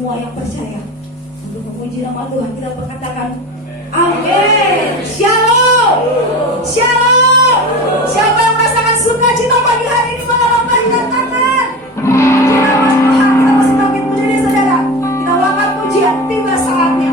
semua yang percaya. Untuk memuji nama Tuhan kita berkatakan amin. Shalom. Shalom. Siapa yang merasakan sukacita pagi hari ini melambaikan tangan. Puji nama Tuhan, kita masih bangkit berdiri saudara. Kita angkat pujian, tiba saatnya.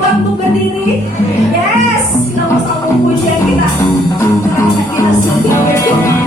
Tuhan untuk berdiri. Yes, kita mau sambung pujian kita. Karena kita sudah berdoa.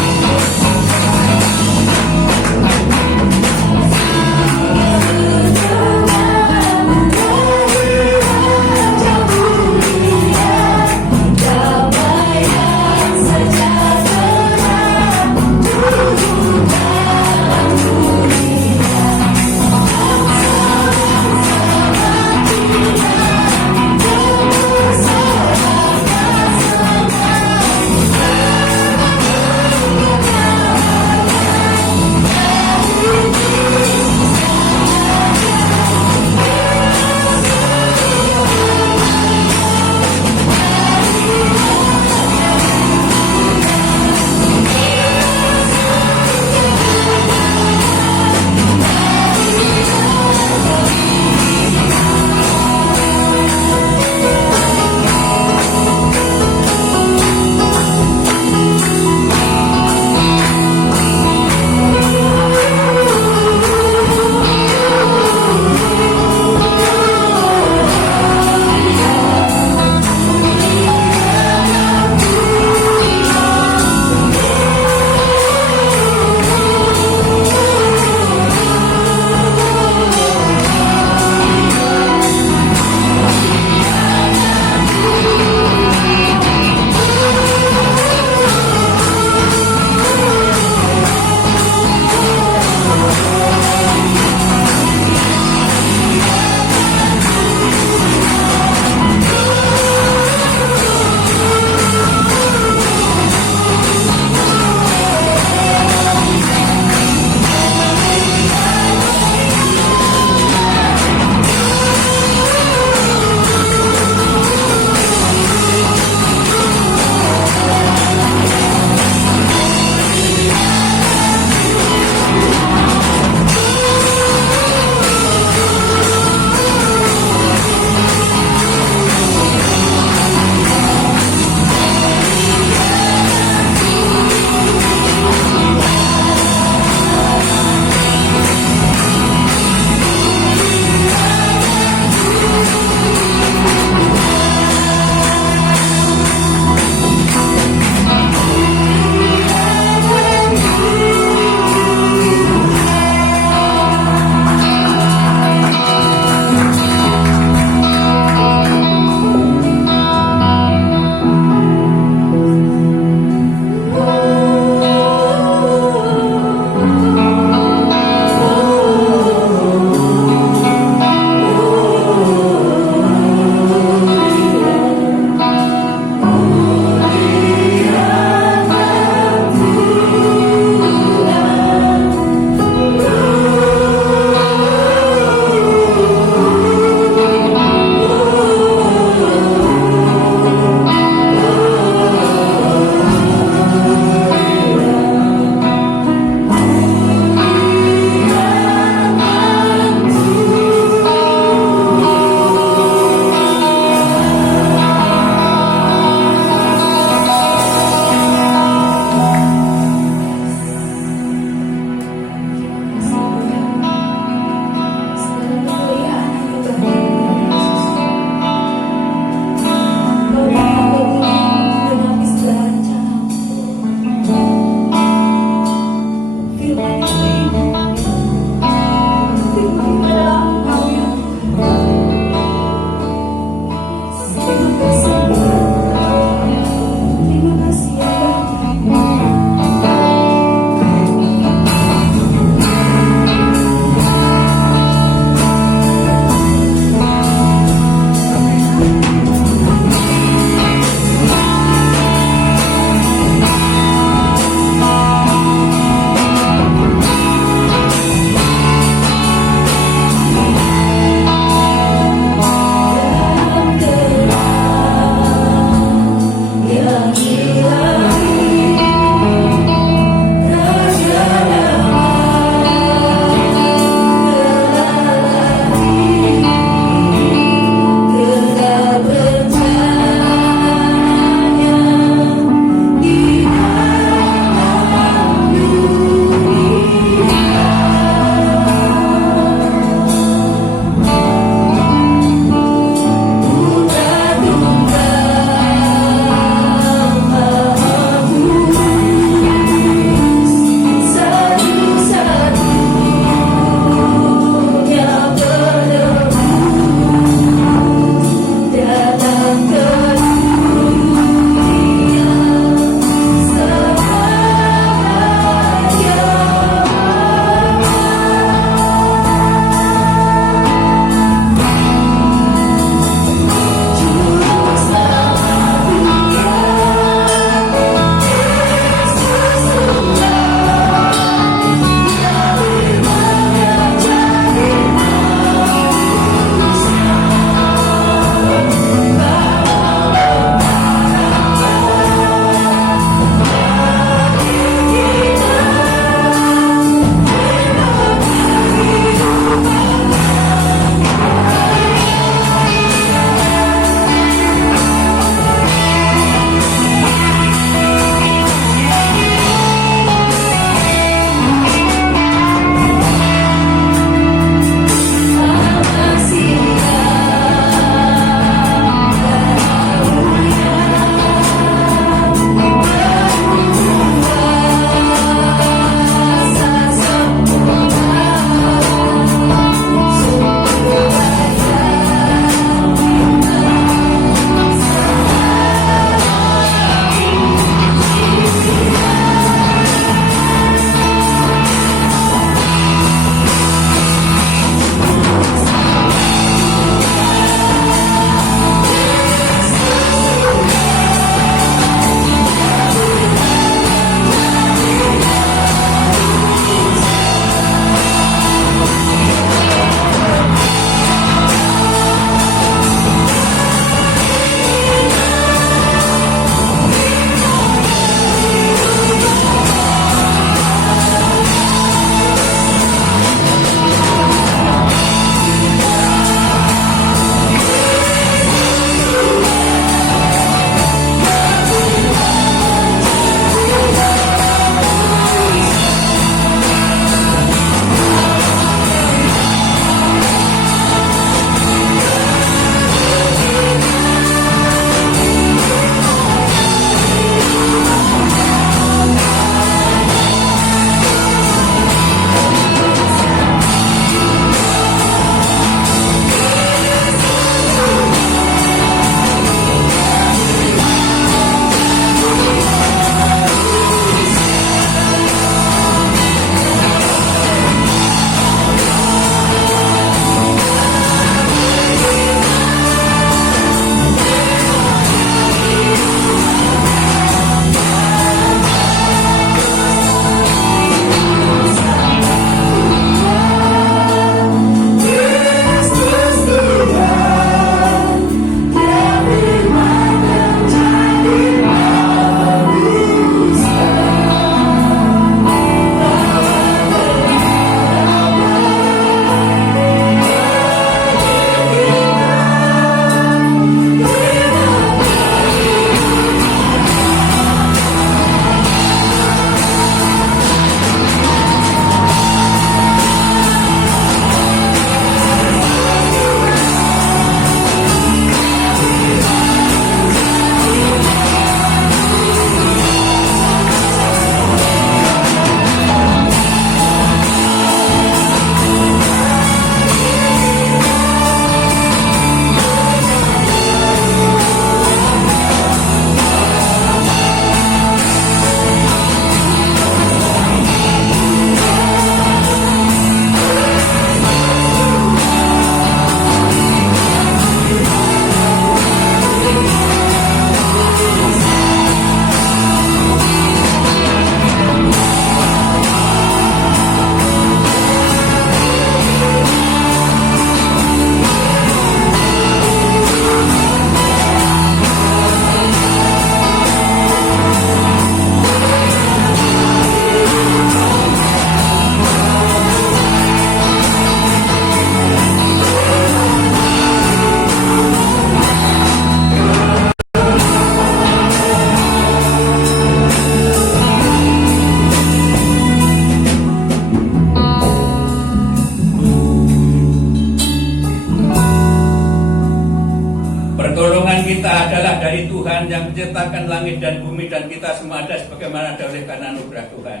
Kita adalah dari Tuhan yang menciptakan langit dan bumi, dan kita semua ada sebagaimana ada oleh karena anugerah Tuhan.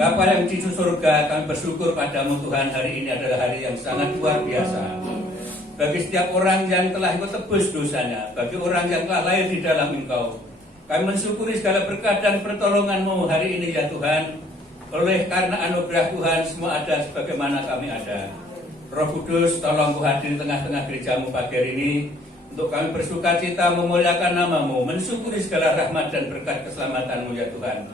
Bapa yang di surga, kami bersyukur padamu Tuhan, hari ini adalah hari yang sangat luar biasa. Bagi setiap orang yang telah ikut tebus dosanya, bagi orang yang telah lahir di dalam Engkau, kami mensyukuri segala berkat dan pertolongan-Mu hari ini ya Tuhan. Oleh karena anugerah Tuhan semua ada sebagaimana kami ada. Roh Kudus, tolong Ku hadir di tengah-tengah gereja-Mu pagi hari ini, untuk kami bersuka cita memuliakan nama-Mu, mensyukuri segala rahmat dan berkat keselamatan-Mu ya Tuhan.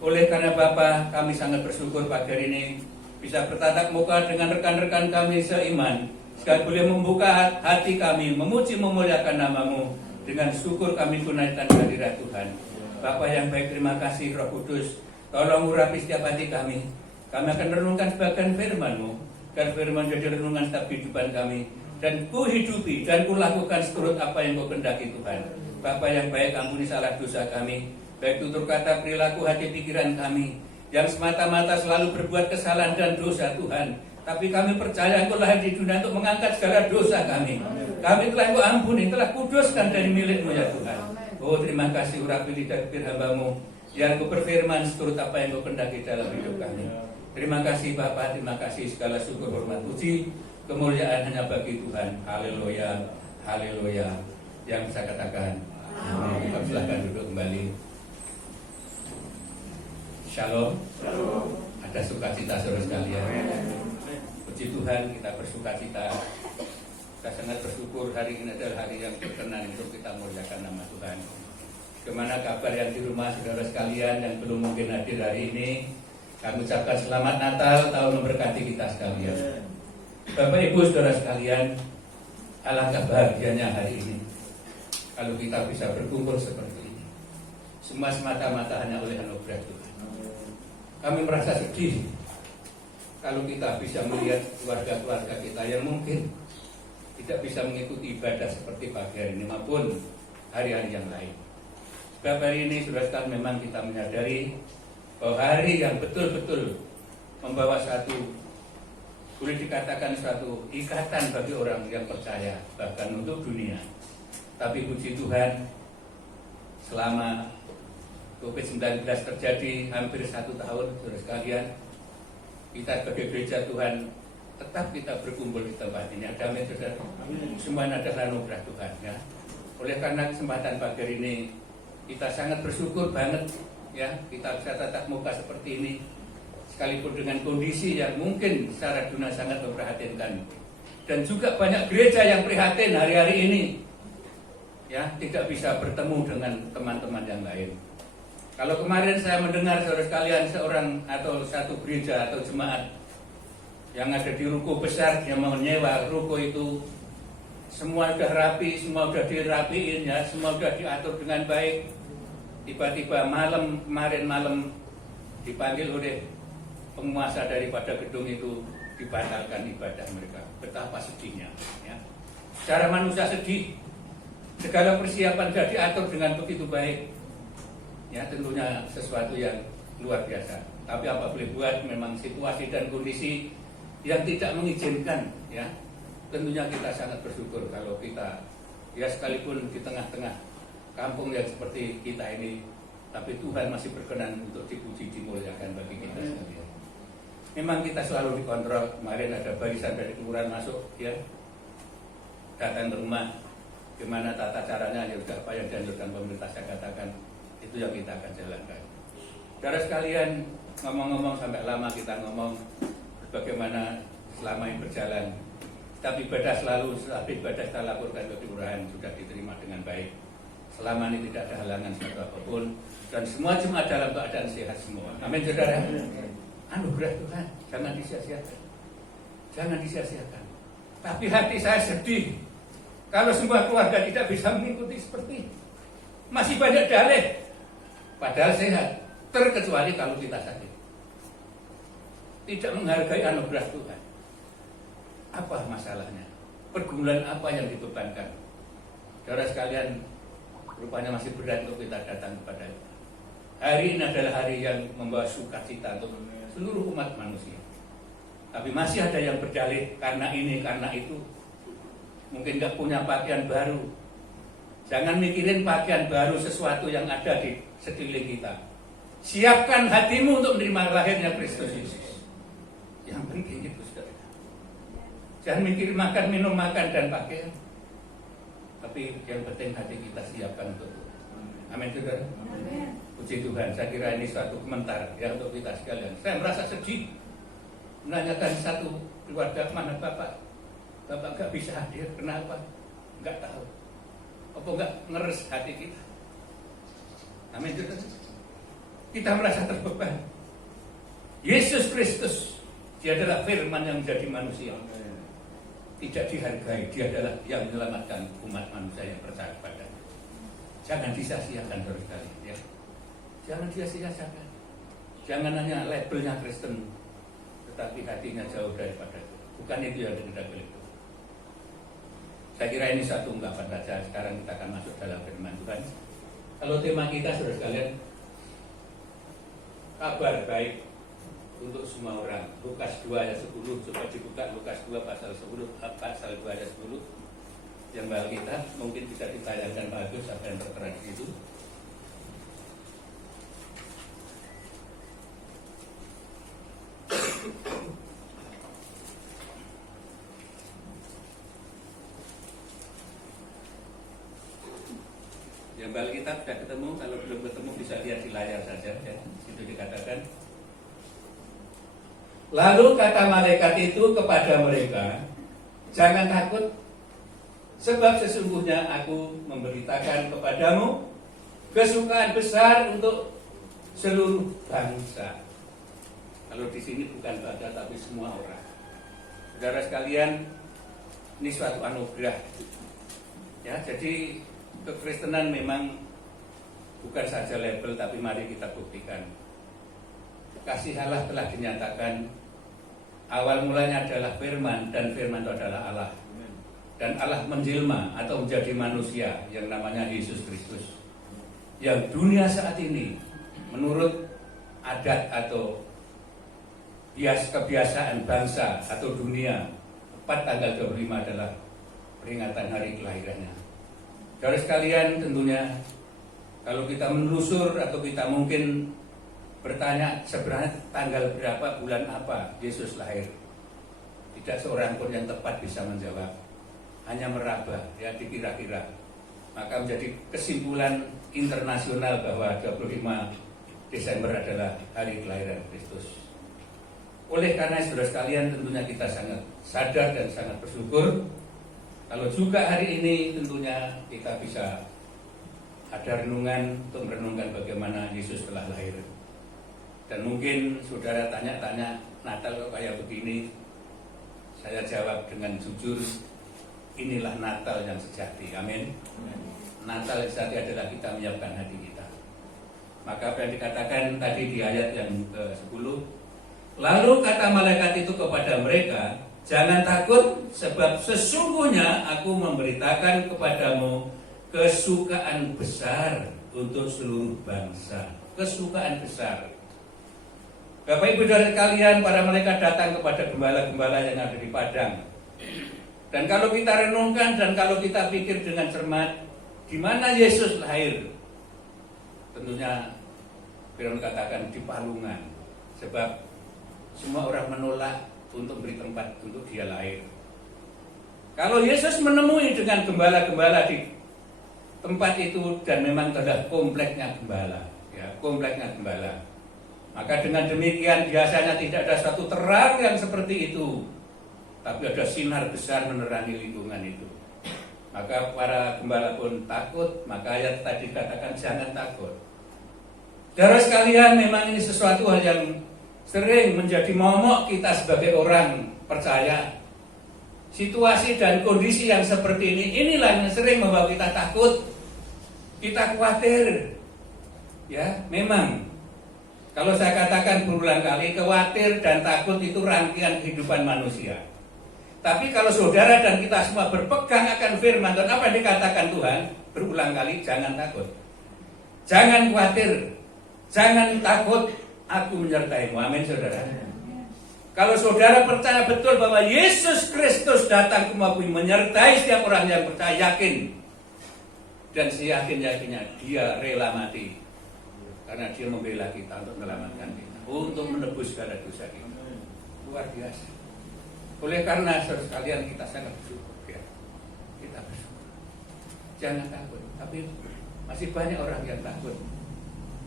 Oleh karena Bapa, kami sangat bersyukur pagi hari ini bisa bertatap muka dengan rekan-rekan kami seiman, sekali boleh membuka hati kami, memuji memuliakan nama-Mu, dengan syukur kami tunaikan hadirat Tuhan. Bapa yang baik, terima kasih Roh Kudus, tolong urapi setiap hati kami. Kami akan renungkan sebagian firman-Mu, dan firman jadi renungan setiap kehidupan kami, dan Ku hidupi dan Ku lakukan seturut apa yang Kau kehendaki Tuhan. Bapa yang baik, ampuni salah dosa kami, baik tutur kata, perilaku, hati, pikiran kami, yang semata-mata selalu berbuat kesalahan dan dosa Tuhan. Tapi kami percaya Engkau lahir di dunia untuk mengangkat segala dosa kami. Kami telah Engkau ampuni, telah kuduskan dari milik-Mu ya Tuhan. Oh, terima kasih urapi lidah bibir hamba-Mu, yang Kau berfirman seturut apa yang Kau kehendaki dalam hidup kami. Terima kasih Bapa, terima kasih, segala syukur, hormat, puji, kemuliaan hanya bagi Tuhan. Haleluya, haleluya. Yang bisa katakan amin. Kita silakan duduk kembali. Shalom. Ada sukacita saudara sekalian. Puji Tuhan, kita bersukacita. Kita sangat bersyukur hari ini adalah hari yang berkenan untuk kita memuliakan nama Tuhan. Bagaimana kabar yang di rumah saudara sekalian yang belum mungkin hadir hari ini? Kami ucapkan selamat Natal, tahun memberkati kita sekalian. Bapak Ibu saudara sekalian, alangkah bahagianya hari ini kalau kita bisa berkumpul seperti ini. Semua semata-mata hanya oleh anugerah Tuhan. Kami merasa sedih kalau kita bisa melihat keluarga-keluarga kita yang mungkin tidak bisa mengikuti ibadah seperti pagi hari ini maupun hari-hari yang lain. Sebab hari ini saudara sekalian, memang kita menyadari bahwa hari yang betul-betul membawa satu, boleh dikatakan suatu ikatan bagi orang yang percaya, bahkan untuk dunia. Tapi puji Tuhan, selama COVID-19 terjadi hampir 1 tahun, saudara sekalian, kita sebagai gereja Tuhan tetap kita berkumpul di tempat ini. Damai saudara, semuanya adalah anugerah Tuhan ya. Oleh karena kesempatan pagi hari ini, kita sangat bersyukur banget ya, kita bisa tatap muka seperti ini, sekalipun dengan kondisi yang mungkin secara dunia sangat memprihatinkan, dan juga banyak gereja yang prihatin hari-hari ini ya, tidak bisa bertemu dengan teman-teman yang lain. Kalau kemarin saya mendengar saudara sekalian, seorang atau satu gereja atau jemaat yang ada di ruko besar, yang menyewa ruko itu, semua sudah rapi, semua sudah dirapiin ya, semua sudah diatur dengan baik. Tiba-tiba kemarin malam dipanggil oleh penguasa daripada gedung itu, dibatalkan ibadah mereka. Betapa sedihnya ya. Secara manusia sedih, segala persiapan sudah diatur dengan begitu baik ya, tentunya sesuatu yang luar biasa. Tapi apa boleh buat, memang situasi dan kondisi yang tidak mengizinkan ya. Tentunya kita sangat bersyukur kalau kita ya, sekalipun di tengah-tengah kampung yang seperti kita ini, tapi Tuhan masih berkenan untuk dipuji, dimuliakan bagi kita sekalian. Memang kita selalu dikontrol. Kemarin ada barisan dari kelurahan masuk ya, datang ke rumah, gimana tata caranya ya, sudah apa yang dianjurkan pemerintah saya katakan, itu yang kita akan jalankan. Saudara sekalian, ngomong-ngomong sampai lama kita ngomong bagaimana selama ini berjalan. Tapi ibadah selalu, ibadah kita laporkan ke kelurahan sudah diterima dengan baik. Selama ini tidak ada halangan suatu apapun, dan semua jemaat dalam keadaan sehat semua. Amin saudara. Anugerah Tuhan, jangan disia-siakan. Jangan disia-siakan. Tapi hati saya sedih kalau semua keluarga tidak bisa mengikuti seperti ini. Masih banyak dalih, padahal sehat, terkecuali kalau kita sakit. Tidak menghargai anugerah Tuhan. Apa masalahnya? Pergumulan apa yang dibebankan? Saudara sekalian, rupanya masih berat untuk kita datang kepada itu. Hari ini adalah hari yang membawa sukacita untuk seluruh umat manusia. Tapi masih ada yang berdalih karena ini, karena itu. Mungkin gak punya pakaian baru, Jangan mikirin pakaian baru, sesuatu yang ada di sekeliling kita. Siapkan hatimu untuk menerima lahirnya Kristus Yesus. Yang penting itu, saudara. Jangan mikir makan, minum, makan, dan pakaian. Tapi yang penting hati kita siapkan untuk Tuhan. Amin, saudara. Puji Tuhan. Saya kira ini suatu komentar ya untuk kita sekalian. Saya merasa sedih menanyakan satu keluarga, mana Bapak? Bapak gak bisa hadir. Kenapa? Gak tahu. Apa gak ngeres hati kita? Amin, saudara. Kita merasa terbeban. Yesus Kristus, Dia adalah firman yang menjadi manusia. Tidak dihargai, Dia adalah yang menyelamatkan umat manusia yang percaya kepada-Nya. Jangan disia-siakan, saudara sekalian, ya. Jangan disia-siakan. Jangan hanya labelnya Kristen, tetapi hatinya jauh daripada itu. Bukan itu yang kita pilih. Saya kira ini satu ungkapan saja. Sekarang kita akan masuk dalam firman Tuhan. Kalau tema kita, saudara sekalian, kabar baik untuk semua orang. Lukas 2 ayat 10. Coba dibuka Lukas 2 pasal 10, pasal 2 ayat 10. Yang bahas kita mungkin bisa ditayangkan bagus apa yang tertera di situ. Yang balik kita sudah ketemu, kalau belum ketemu bisa lihat di layar saja ya. Itu dikatakan. Lalu kata malaikat itu kepada mereka, jangan takut, sebab sesungguhnya aku memberitakan kepadamu kesukaan besar untuk seluruh bangsa. Kalau di sini bukan bangsa tapi semua orang. Saudara sekalian, ini suatu anugerah. Ya, jadi kekristenan memang bukan saja label, tapi mari kita buktikan. Kasih Allah telah dinyatakan. Awal mulanya adalah firman, dan firman itu adalah Allah. Dan Allah menjelma atau menjadi manusia yang namanya Yesus Kristus. Yang dunia saat ini menurut adat atau kebiasaan bangsa atau dunia, tepat tanggal 25 adalah peringatan hari kelahirannya. Saudara sekalian, tentunya kalau kita menelusur atau kita mungkin bertanya sebenarnya tanggal berapa, bulan apa Yesus lahir, tidak seorang pun yang tepat bisa menjawab. Hanya meraba, ya dikira-kira. Maka menjadi kesimpulan internasional bahwa 25 Desember adalah hari kelahiran Kristus. Oleh karena saudara sekalian, tentunya kita sangat sadar dan sangat bersyukur kalau juga hari ini tentunya kita bisa ada renungan untuk merenungkan bagaimana Yesus telah lahir. Dan mungkin saudara tanya-tanya, Natal kok kayak begini? Saya jawab dengan jujur, inilah Natal yang sejati. Amin. Natal yang sejati adalah kita menyiapkan hati kita. Maka apa yang dikatakan tadi di ayat yang ke-10, lalu kata malaikat itu kepada mereka, jangan takut, sebab sesungguhnya aku memberitakan kepadamu kesukaan besar untuk seluruh bangsa. Kesukaan besar. Bapak Ibu dari kalian, para malaikat datang kepada gembala-gembala yang ada di padang. Dan kalau kita renungkan dan kalau kita pikir dengan cermat, di mana Yesus lahir? Tentunya Firman katakan di palungan. Sebab semua orang menolak untuk beri tempat untuk dia lahir. Kalau Yesus menemui dengan gembala-gembala di tempat itu, dan memang adalah kompleknya gembala, ya, kompleknya gembala. Maka dengan demikian biasanya tidak ada satu terang yang seperti itu, tapi ada sinar besar menerangi lingkungan itu. Maka para gembala pun takut. Maka ayat tadi katakan jangan takut. Saudara sekalian, memang ini sesuatu hal yang sering menjadi momok kita sebagai orang percaya. Situasi dan kondisi yang seperti ini, inilah yang sering membawa kita takut, kita khawatir. Ya, memang. Kalau saya katakan berulang kali, khawatir dan takut itu rangkaian kehidupan manusia. Tapi kalau saudara dan kita semua berpegang akan firman dan apa yang dikatakan Tuhan, berulang kali, jangan takut. Jangan khawatir, jangan takut, aku menyertaimu. Amin, saudara. Kalau saudara percaya betul bahwa Yesus Kristus datang ke bumi menyertai setiap orang yang percaya, yakin. Dan seyakin-yakinnya dia rela mati karena dia membela kita untuk menyelamatkan kita, untuk menebus segala dosa kita. Luar biasa. Oleh karena saudara sekalian kita sangat bersyukur ya. Kita bersyukur. Jangan takut, tapi masih banyak orang yang takut.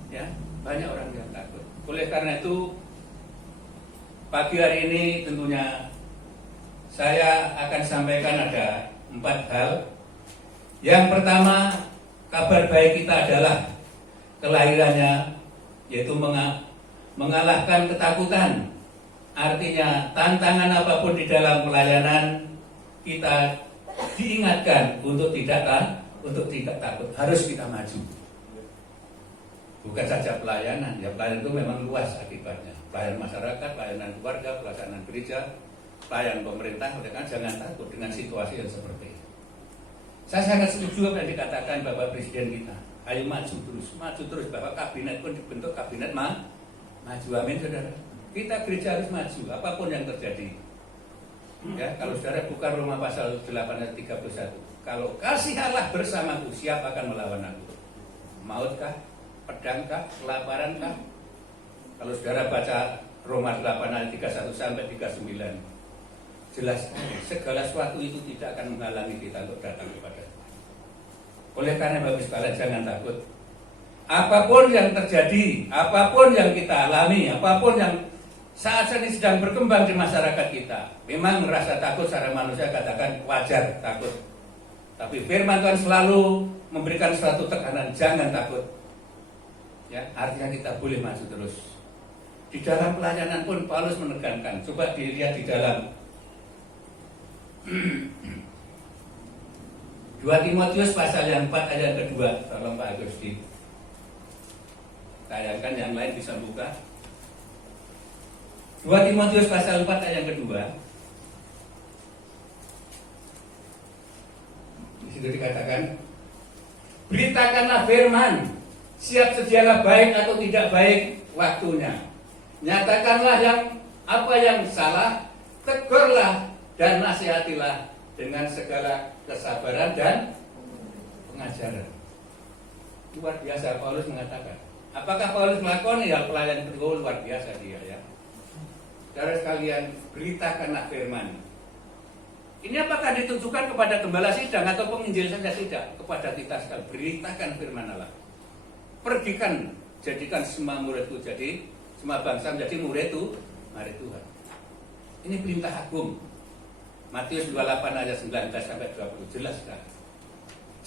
Ya, banyak orang yang takut. Oleh karena itu pagi hari ini tentunya saya akan sampaikan ada 4 hal. Yang pertama, kabar baik kita adalah kelahirannya, yaitu mengalahkan ketakutan. Artinya tantangan apapun di dalam pelayanan kita diingatkan untuk tidak takut, harus kita maju. Bukan saja pelayanan, ya pelayanan itu memang luas akibatnya. Pelayanan masyarakat, pelayanan keluarga, pelaksanaan gereja, pelayanan pemerintah, mereka jangan takut dengan situasi yang seperti ini. Saya sangat setuju apa yang dikatakan Bapak Presiden kita. Ayo maju terus, bahwa kabinet pun dibentuk kabinet maju, amin saudara. Kita gereja harus maju, apapun yang terjadi. Ya, kalau saudara buka Roma pasal 8 ayat 31, kalau kasih Allah bersamaku, siapa akan melawan aku? Mautkah, pedangkah, kelaparankah? Kalau saudara baca Roma 8 ayat 31 sampai 39, jelas segala sesuatu itu tidak akan menghalangi kita untuk datang kepada Tuhan. Oleh karena Bapak sekalian jangan takut. Apapun yang terjadi, apapun yang kita alami, apapun yang saat ini sedang berkembang di masyarakat kita, memang merasa takut secara manusia, katakan wajar takut. Tapi firman Tuhan selalu memberikan suatu tekanan, jangan takut. Ya, artinya kita boleh maju terus. Di dalam pelayanan pun Paulus menekankan, coba dilihat di dalam 2 Timotius pasal yang 4 ayat kedua, tolong Pak Agusti. Tayangkan yang lain bisa buka. 2 Timotius pasal 4 ayat kedua. Di situ dikatakan, beritakanlah firman, siap sedialah baik atau tidak baik waktunya. Nyatakanlah apa yang salah, tegurlah dan nasihatilah dengan segala kesabaran dan pengajaran. Luar biasa Paulus mengatakan. Apakah Paulus melakukan hal pelayanan kedua? Luar biasa dia ya. Saudara sekalian, beritakanlah firman. Ini apakah ditujukan kepada gembala sidang atau penginjil saja? Tidak, kepada kita sekalian. Beritakan firman Allah. Pergikan, jadikan semua muridku jadi, semua bangsa menjadi murid Tuhan. Ini perintah agung. Matius 28 ayat 19 sampai 20, jelas kan?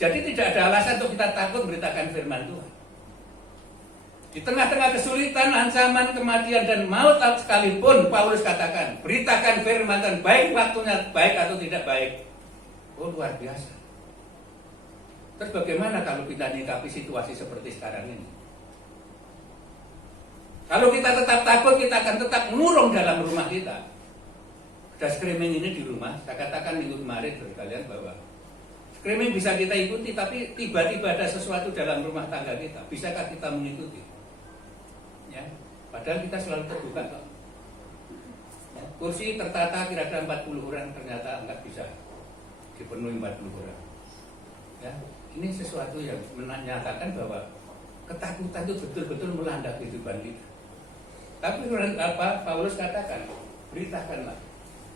Jadi tidak ada alasan untuk kita takut beritakan firman Tuhan. Di tengah-tengah kesulitan, ancaman, kematian, dan maut sekalipun, Paulus katakan, beritakan firman Tuhan, baik waktunya, baik atau tidak baik. Oh, luar biasa. Terus bagaimana kalau kita menyikapi situasi seperti sekarang ini? Kalau kita tetap takut, kita akan tetap mengurung dalam rumah kita. Ada screaming ini di rumah, saya katakan minggu kemarin dari kalian bahwa screaming bisa kita ikuti, tapi tiba-tiba ada sesuatu dalam rumah tangga kita. Bisakah kita mengikuti? Ya, padahal kita selalu terbuka kok. Ya, kursi tertata kira-kira 40 orang, ternyata enggak bisa dipenuhi 40 orang. Ya, ini sesuatu yang menyatakan bahwa ketakutan itu betul-betul melanda kehidupan kita. Tapi Paulus katakan, beritakanlah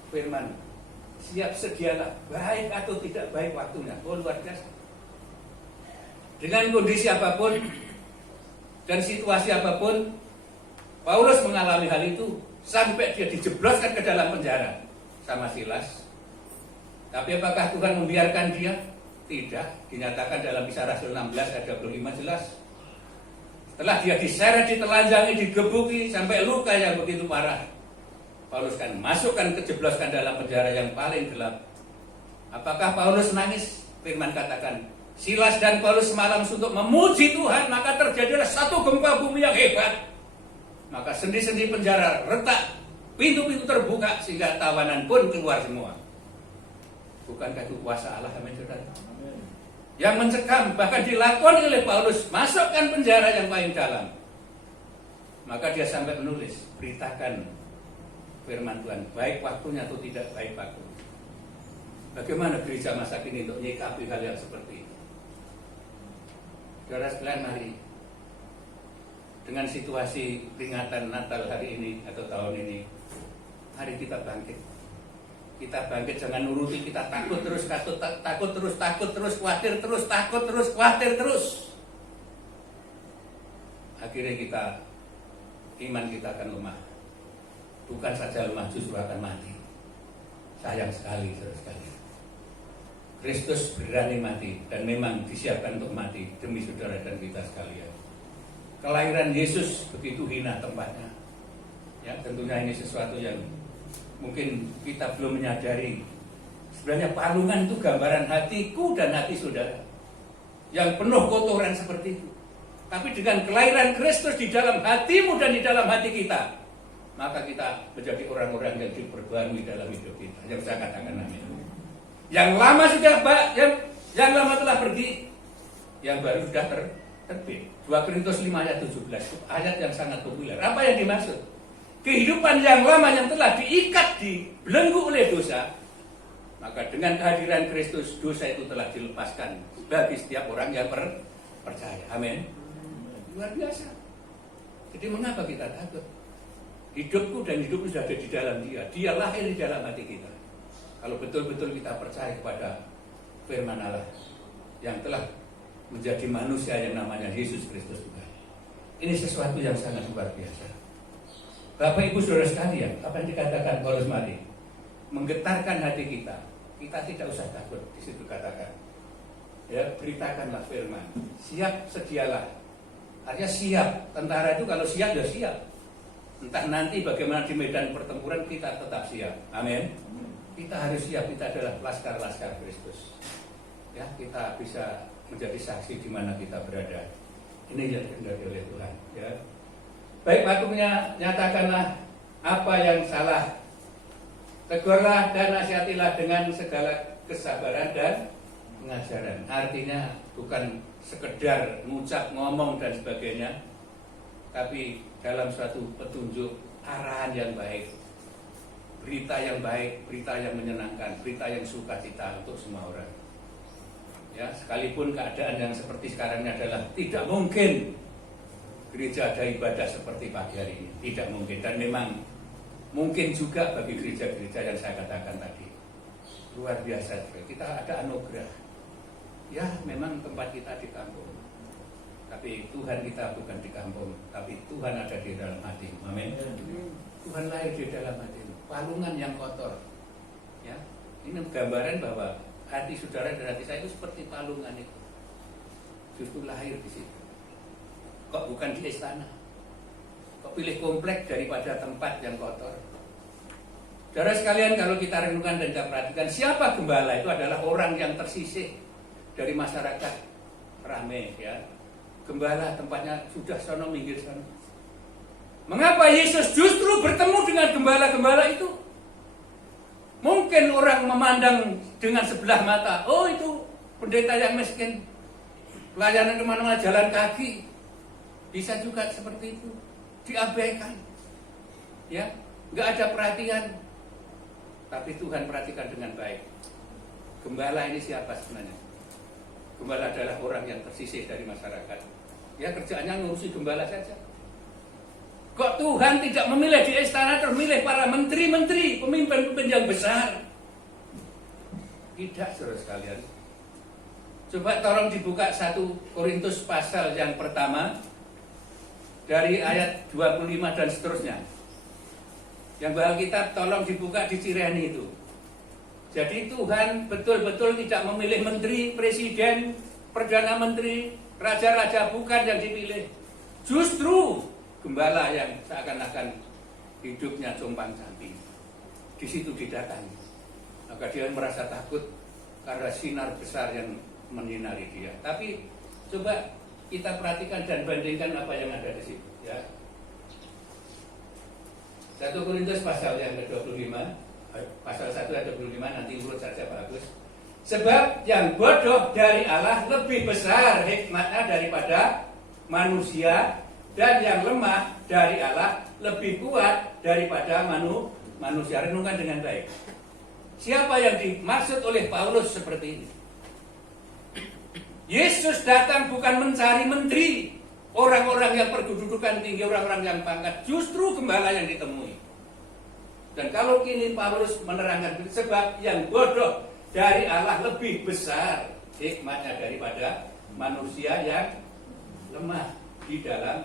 firman, siap sedialah, baik atau tidak baik waktunya. Oh, luar biasa. Dengan kondisi apapun dan situasi apapun, Paulus mengalami hal itu sampai dia dijebloskan ke dalam penjara sama Silas. Tapi apakah Tuhan membiarkan dia? Tidak. Dinyatakan dalam Kisah Rasul 16 ayat 25 jelas. Setelah dia diseret, ditelanjangi, digebuki sampai luka yang begitu parah, Paulus kan masukkan, kejebloskan dalam penjara yang paling gelap. Apakah Paulus nangis? Firman katakan, Silas dan Paulus semalam untuk memuji Tuhan, maka terjadilah satu gempa bumi yang hebat. Maka sendi-sendi penjara retak, pintu-pintu terbuka sehingga tawanan pun keluar semua. Bukankah itu kuasa Allah, amin saudara? Yang mencekam bahkan dilakoni oleh Paulus, masukkan penjara yang paling dalam. Maka dia sampai menulis, beritakan firman Tuhan, baik waktunya atau tidak baik waktunya. Bagaimana gereja masa kini untuk menyikapi hal yang seperti ini? Saudara sekalian, mari dengan situasi peringatan Natal hari ini atau tahun ini, mari kita bangkit. Kita bangkit, jangan nuruti kita takut terus, takut terus, khawatir terus, takut terus, khawatir terus. Akhirnya iman kita akan lemah. Bukan saja lemah, justru akan mati. Sayang sekali, saudara sekalian. Kristus berani mati dan memang disiapkan untuk mati demi saudara dan kita sekalian. Kelahiran Yesus begitu hina tempatnya. Ya, tentunya ini sesuatu yang mungkin kita belum menyadari. Sebenarnya palungan itu gambaran hatiku dan hati saudara yang penuh kotoran seperti itu. Tapi dengan kelahiran Kristus di dalam hatimu dan di dalam hati kita, maka kita menjadi orang-orang yang diperbarui dalam hidup kita. Yang saya katakan amin. Yang lama sudah yang lama telah pergi, yang baru sudah terbit. 2 Korintus 5 ayat 17, ayat yang sangat populer. Apa yang dimaksud? Kehidupan yang lama yang telah diikat, dibelenggu oleh dosa, maka dengan kehadiran Kristus, dosa itu telah dilepaskan bagi setiap orang yang percaya. Amin. Luar biasa. Jadi mengapa kita takut? Hidupku dan hidupku sudah ada di dalam Dia. Dia lahir di dalam hati kita. Kalau betul-betul kita percaya kepada firman Allah yang telah menjadi manusia yang namanya Yesus Kristus Tuhan. Ini sesuatu yang sangat luar biasa. Bapak Ibu Saudara sekalian, apa yang dikatakan Paulus mari menggetarkan hati kita. Kita tidak usah takut, di situ katakan. Ya, beritakanlah firman. Siap, sedialah. Artinya siap. Tentara itu kalau siap ya siap. Entah nanti bagaimana di medan pertempuran, kita tetap siap. Amin. Kita harus siap, kita adalah laskar-laskar Kristus. Ya, kita bisa menjadi saksi di mana kita berada. Ini yang dikehendaki oleh Tuhan. Ya. Baik, waktunya nyatakanlah apa yang salah. Tegurlah dan nasihatilah dengan segala kesabaran dan pengajaran. Artinya bukan sekedar ngucap, ngomong dan sebagainya, tapi dalam suatu petunjuk arahan yang baik, berita yang baik, berita yang menyenangkan, berita yang sukacita untuk semua orang. Ya, sekalipun keadaan yang seperti sekarang ini adalah tidak mungkin gereja ada ibadah seperti pagi hari ini, tidak mungkin. Dan memang mungkin juga bagi gereja-gereja yang saya katakan tadi. Luar biasa, kita ada anugerah. Ya, memang tempat kita di kampung, tapi Tuhan kita bukan di kampung, tapi Tuhan ada di dalam hati. Amin. Tuhan lahir di dalam hati. Palungan yang kotor. Ya, ini gambaran bahwa hati saudara dan hati saya itu seperti palungan itu. Justru lahir di situ. Kok bukan di istana? Kok pilih komplek daripada tempat yang kotor? Saudara sekalian, kalau kita renungkan dan kita perhatikan, siapa gembala? Itu adalah orang yang tersisih dari masyarakat ramai, ya. Gembala tempatnya sudah sono minggir sono. Mengapa Yesus justru bertemu dengan gembala-gembala itu? Mungkin orang memandang dengan sebelah mata, oh itu pendeta yang miskin, pelayanan kemana-mana jalan kaki. Bisa juga seperti itu, diabaikan, ya, nggak ada perhatian. Tapi Tuhan perhatikan dengan baik. Gembala ini siapa sebenarnya? Gembala adalah orang yang tersisih dari masyarakat. Ya, kerjaannya ngurusi gembala saja. Kok Tuhan tidak memilih di istana, termilih para menteri-menteri, pemimpin-pemimpin yang besar? Tidak, saudara sekalian. Coba tolong dibuka 1 Korintus pasal yang pertama, dari ayat 25 dan seterusnya. Yang Alkitab tolong dibuka di Cireni itu. Jadi Tuhan betul-betul tidak memilih menteri, presiden, perdana menteri, raja-raja, bukan yang dipilih. Justru gembala yang seakan-akan hidupnya compang-camping. Di situ didatangi. Maka dia merasa takut karena sinar besar yang menyinari dia. Tapi coba kita perhatikan dan bandingkan apa yang ada di situ, ya. 1 Korintus pasal yang ke-25, pasal 1 ayat 25, nanti urut saja Pak Agus. Sebab yang bodoh dari Allah lebih besar hikmatnya daripada manusia, dan yang lemah dari Allah lebih kuat daripada manusia. Renungkan dengan baik. Siapa yang dimaksud oleh Paulus seperti ini? Yesus datang bukan mencari menteri, orang-orang yang berkedudukan tinggi, orang-orang yang pangkat, justru gembala yang ditemui. Dan kalau kini Paulus menerangkan sebab yang bodoh dari Allah lebih besar hikmatnya daripada manusia yang lemah di dalam,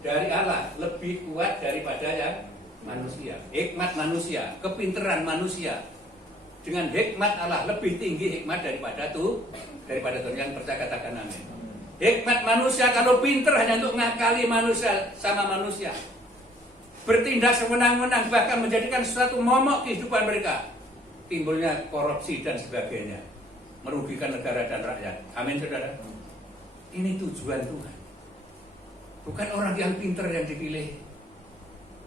dari Allah lebih kuat daripada yang manusia. Hikmat manusia, kepinteran manusia dengan hikmat Allah lebih tinggi hikmat daripada Tuhan. Yang percaya katakan amin. Hikmat manusia kalau pinter hanya untuk ngakali manusia sama manusia, bertindak sewenang-wenang, bahkan menjadikan sesuatu momok kehidupan mereka, timbulnya korupsi dan sebagainya, merugikan negara dan rakyat. Amin saudara. Ini tujuan Tuhan. Bukan orang yang pinter yang dipilih,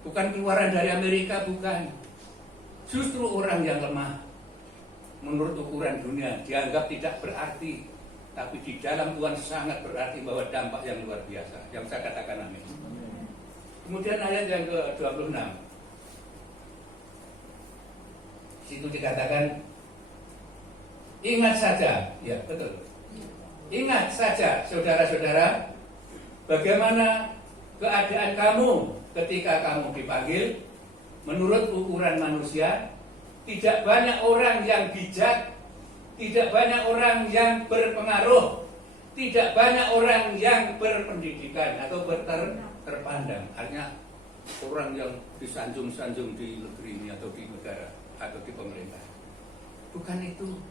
bukan keluaran dari Amerika, bukan. Justru orang yang lemah menurut ukuran dunia dianggap tidak berarti, tapi di dalam Tuhan sangat berarti, bahwa dampak yang luar biasa. Yang saya katakan amin. Kemudian ayat yang ke-26, situ dikatakan, ingat saja, ya betul, ingat saja saudara-saudara, bagaimana keadaan kamu ketika kamu dipanggil. Menurut ukuran manusia, tidak banyak orang yang bijak, tidak banyak orang yang berpengaruh, tidak banyak orang yang berpendidikan atau terpandang. Artinya orang yang disanjung-sanjung di negeri ini atau di negara atau di pemerintah. Bukan itu.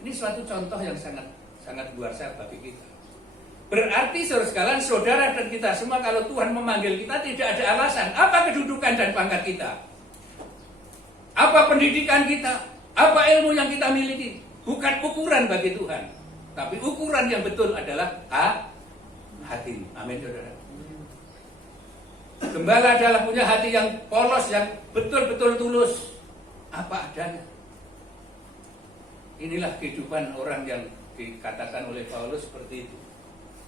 Ini suatu contoh yang sangat luar biasa bagi kita. Berarti saudara sekalian, saudara dan kita semua, kalau Tuhan memanggil kita tidak ada alasan. Apa kedudukan dan pangkat kita? Apa pendidikan kita? Apa ilmu yang kita miliki? Bukan ukuran bagi Tuhan. Tapi ukuran yang betul adalah hati. Amin saudara. Gembala adalah punya hati yang polos, yang betul-betul tulus, apa adanya. Inilah kehidupan orang yang dikatakan oleh Paulus seperti itu.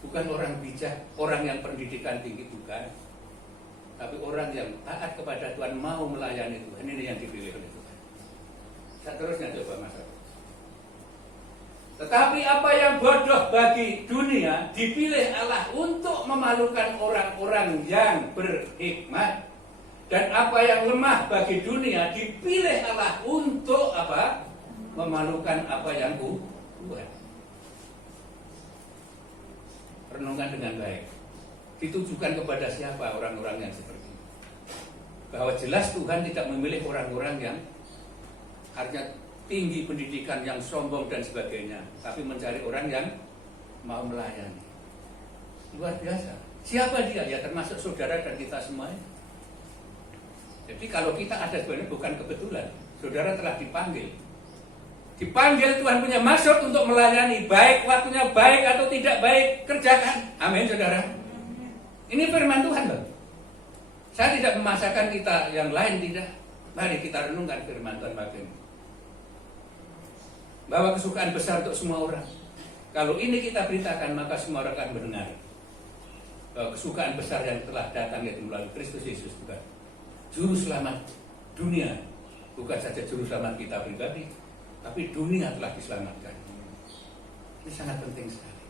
Bukan orang bijak, orang yang pendidikan tinggi, bukan. Tapi orang yang taat kepada Tuhan, mau melayani Tuhan. Ini yang dipilih oleh Tuhan. Seterusnya coba masuk. Tetapi apa yang bodoh bagi dunia dipilih Allah untuk memalukan orang-orang yang berhikmat. Dan apa yang lemah bagi dunia dipilih Allah untuk apa? Memalukan apa yang kuat. Renungkan dengan baik. Ditujukan kepada siapa orang-orang yang seperti itu? Bahwa jelas Tuhan tidak memilih orang-orang yang artinya tinggi pendidikan, yang sombong dan sebagainya, tapi mencari orang yang mau melayani. Luar biasa. Siapa dia? Ya termasuk saudara dan kita semuanya. Jadi kalau kita ada sebenarnya bukan kebetulan. Saudara telah dipanggil. Dipanggil, Tuhan punya maksud untuk melayani. Baik waktunya baik atau tidak baik, kerjakan. Amin saudara. Ini firman Tuhan loh. Saya tidak memaksakan kita yang lain, tidak. Mari kita renungkan firman Tuhan bagian. Bahwa kesukaan besar untuk semua orang. Kalau ini kita beritakan, maka semua orang akan mendengar. Bahwa kesukaan besar yang telah datang yaitu melalui Kristus Yesus, bukan juru selamat dunia, bukan saja juru selamat kita pribadi, tapi dunia telah diselamatkan. Ini sangat penting sekali.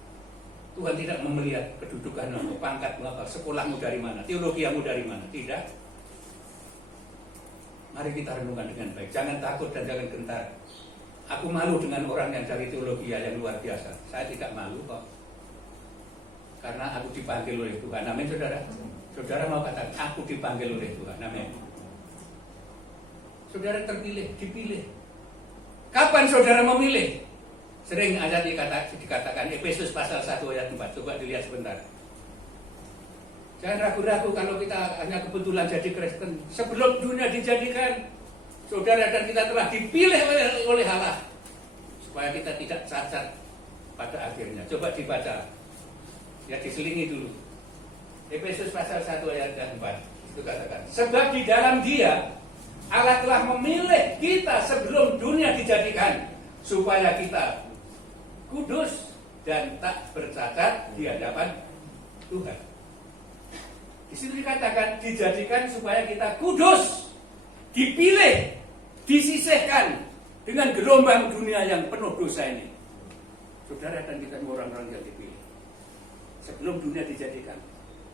Tuhan tidak melihat kedudukanmu, pangkatmu apa, sekolahmu dari mana, teologiamu dari mana, tidak. Mari kita renungkan dengan baik. Jangan takut dan jangan gentar. Aku malu dengan orang yang dari teologi yang luar biasa. Saya tidak malu kok. Karena aku dipanggil oleh Tuhan. Amin saudara. Saudara mau katakan, aku dipanggil oleh Tuhan. Amin. Saudara terpilih, dipilih. Kapan saudara memilih? Sering ada dikatakan Efesus pasal 1 ayat 4. Coba dilihat sebentar. Jangan ragu-ragu kalau kita hanya kebetulan jadi Kristen. Sebelum dunia dijadikan, saudara dan kita telah dipilih oleh Allah supaya kita tidak cacat pada akhirnya. Coba dibaca. Ya diselingi dulu. Efesus pasal 1 ayat 4. Itu katakan, sebab di dalam Dia Allah telah memilih kita sebelum dunia dijadikan supaya kita kudus dan tak bercacat di hadapan Tuhan. Di situ dikatakan dijadikan supaya kita kudus, dipilih, disisihkan dengan gelombang dunia yang penuh dosa ini. saudara dan kita orang-orang yang dipilih. Sebelum dunia dijadikan,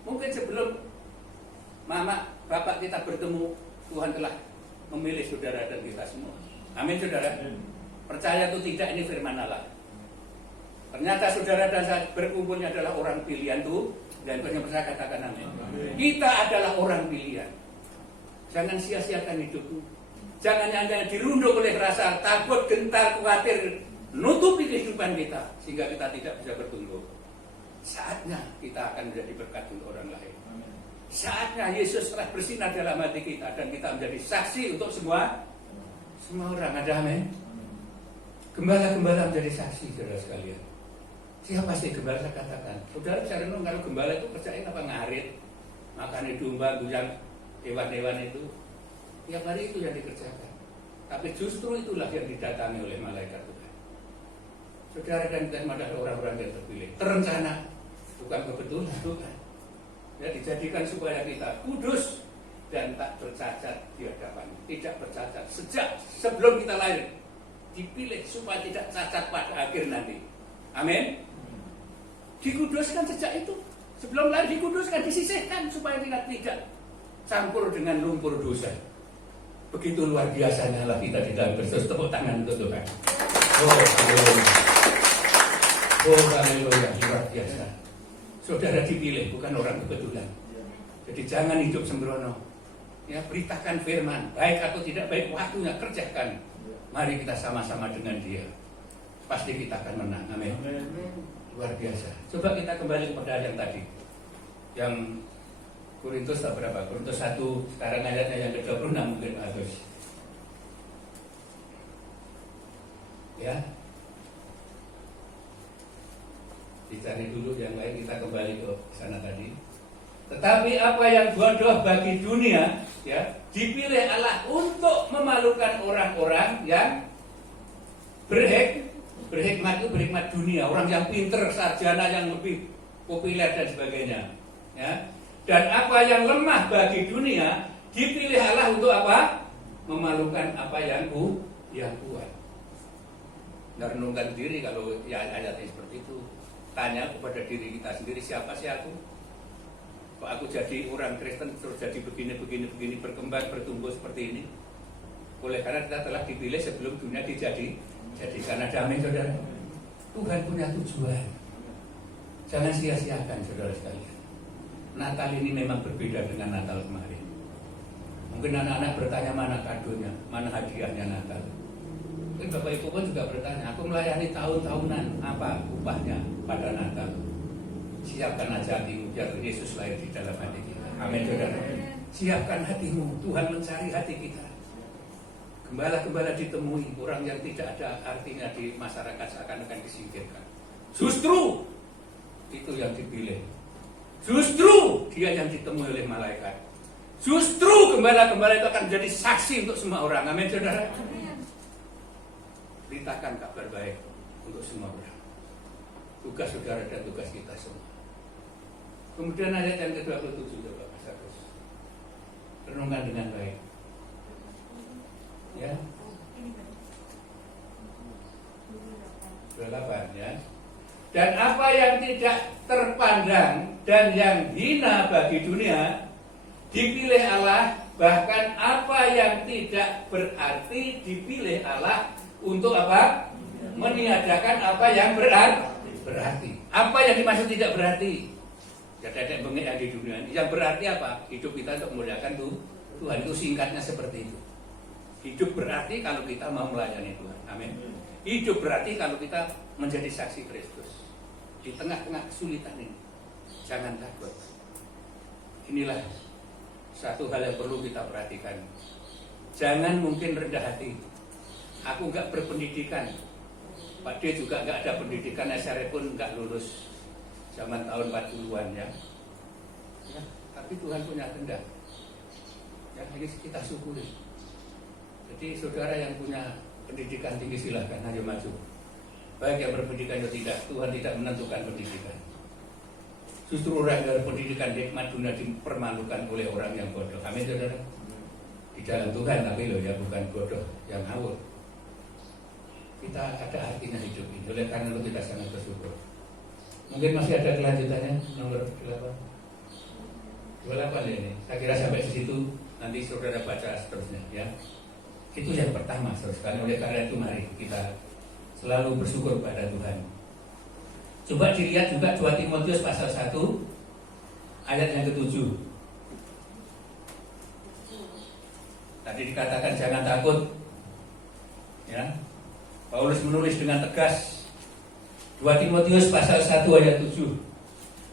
mungkin sebelum mama, bapak kita bertemu, Tuhan telah memilih saudara dan kita semua. Amin saudara. Percaya atau tidak, ini firman Allah. Ternyata saudara dan saya berkumpulnya adalah orang pilihan Tuhan. Dan yang saya katakan amin. Kita adalah orang pilihan. Jangan sia-siakan hidupmu. Jangan hanya dirundung oleh rasa takut, gentar, khawatir, nutupi kehidupan kita sehingga kita tidak bisa bertumbuh. Saatnya kita akan menjadi berkat untuk orang lain. Saatnya Yesus telah bersinar dalam hati kita dan kita menjadi saksi untuk semua orang. Ada amin. Gembala-gembala menjadi saksi, saudara sekalian. Siapa sih gembala? Saya katakan, saudara bisa renung kalau gembala itu percaya apa ngarit, makan domba, guyang hewan-hewan itu, tiap hari itu yang dikerjakan. Tapi justru itulah yang didatangi oleh malaikat Tuhan. Saudara dan kita adalah orang-orang yang terpilih, terencana, bukan kebetulan, bukan. Ya, dijadikan supaya kita kudus dan tak bercacat di hadapan, tidak bercacat sejak sebelum kita lahir, dipilih supaya tidak cacat pada akhir nanti. Amin. Dikuduskan sejak itu, sebelum lahir dikuduskan, disisihkan supaya kita tidak campur dengan lumpur dosa. Begitu luar biasanya lah kita di dalam Kristus. Tepuk tangan untuk Tuhan. Oh haleluya, luar biasa. Saudara dipilih, bukan orang kebetulan. Jadi jangan hidup sembrono. Ya, beritakan firman, baik atau tidak baik, waktunya kerjakan. Mari kita sama-sama dengan Dia. Pasti kita akan menang. Amin. Luar biasa. Coba kita kembali kepada yang tadi. Yang Korintus berapa? Korintus 1, sekarang ayatnya yang ke-26 mungkin bagus. Ya. Dicari dulu yang lain, kita kembali ke sana tadi. Tetapi apa yang bodoh bagi dunia, ya, dipilih Allah untuk memalukan orang-orang yang berhikmat itu berhikmat dunia, orang yang pinter, sarjana yang lebih populer dan sebagainya. Ya. Dan apa yang lemah bagi dunia dipilih Allah untuk apa? Memalukan apa yang kuat. Nggak renungkan diri kalau ya ayatnya seperti itu. Tanya kepada diri kita sendiri, siapa sih aku? Kok aku jadi orang Kristen terus jadi begini berkembang bertumbuh seperti ini? Oleh karena kita telah dipilih sebelum dunia dijadikan. Ada amin saudara. Tuhan punya tujuan. Jangan sia-siakan saudara sekalian. Natal ini memang berbeda dengan Natal kemarin. Mungkin anak-anak bertanya mana kadonya, mana hadiahnya Natal. Mungkin Bapak Ibu pun juga bertanya, aku melayani tahun-tahunan, apa upahnya pada Natal? Siapkan aja hatimu biar Yesus lahir di dalam hati kita. Amin saudara. Siapkan hatimu, Tuhan mencari hati kita. Gembala-gembala ditemui, orang yang tidak ada artinya di masyarakat seakan-akan disingkirkan. Justru itu yang dipilih. Justru dia yang ditemui oleh malaikat. Justru gembala-gembala itu akan menjadi saksi untuk semua orang. Amin saudara. Beritakan kabar baik untuk semua orang. Tugas saudara dan tugas kita semua. Kemudian ayat yang ke-27 coba Mas Agus. Renungkan dengan baik. Ya. 28 ya. Dan apa yang tidak terpandang dan yang hina bagi dunia dipilih Allah, bahkan apa yang tidak berarti dipilih Allah untuk apa? Meniadakan apa yang berarti. Apa yang dimaksud tidak berarti? Tidak ada yang bengek di dunia ini. Yang berarti apa? Hidup kita untuk memuliakan Tuhan. Itu singkatnya seperti itu. Hidup berarti kalau kita mau melayani Tuhan. Amin. Hidup berarti kalau kita menjadi saksi Kristus. Di tengah-tengah kesulitan ini, jangan takut. Inilah satu hal yang perlu kita perhatikan. Jangan mungkin rendah hati. Aku enggak berpendidikan. Pak D juga enggak ada pendidikan, SR pun enggak lulus zaman tahun 40-an ya. Tapi Tuhan punya kehendak. Ya, ini kita syukuri. Jadi saudara yang punya pendidikan tinggi silahkan ayo maju. Baik yang berpendidikan atau tidak, Tuhan tidak menentukan pendidikan. Justru orang yang berpendidikan nikmat dunia dipermalukan oleh orang yang bodoh. Amin saudara. Di dalam Tuhan tapi loh ya, bukan bodoh yang ngawur. kita ada artinya hidup ini. Oleh karena itu kita sangat bersyukur. Mungkin masih ada kelanjutannya nomor 28 ya ini. Saya kira sampai di situ nanti saudara baca seterusnya ya. Itu yang pertama saudara. Oleh karena itu mari kita selalu bersyukur pada Tuhan. Coba dilihat juga 2 Timotius pasal 1 ayat yang ke-7. Tadi dikatakan jangan takut. Ya. Paulus menulis dengan tegas 2 Timotius pasal 1 ayat 7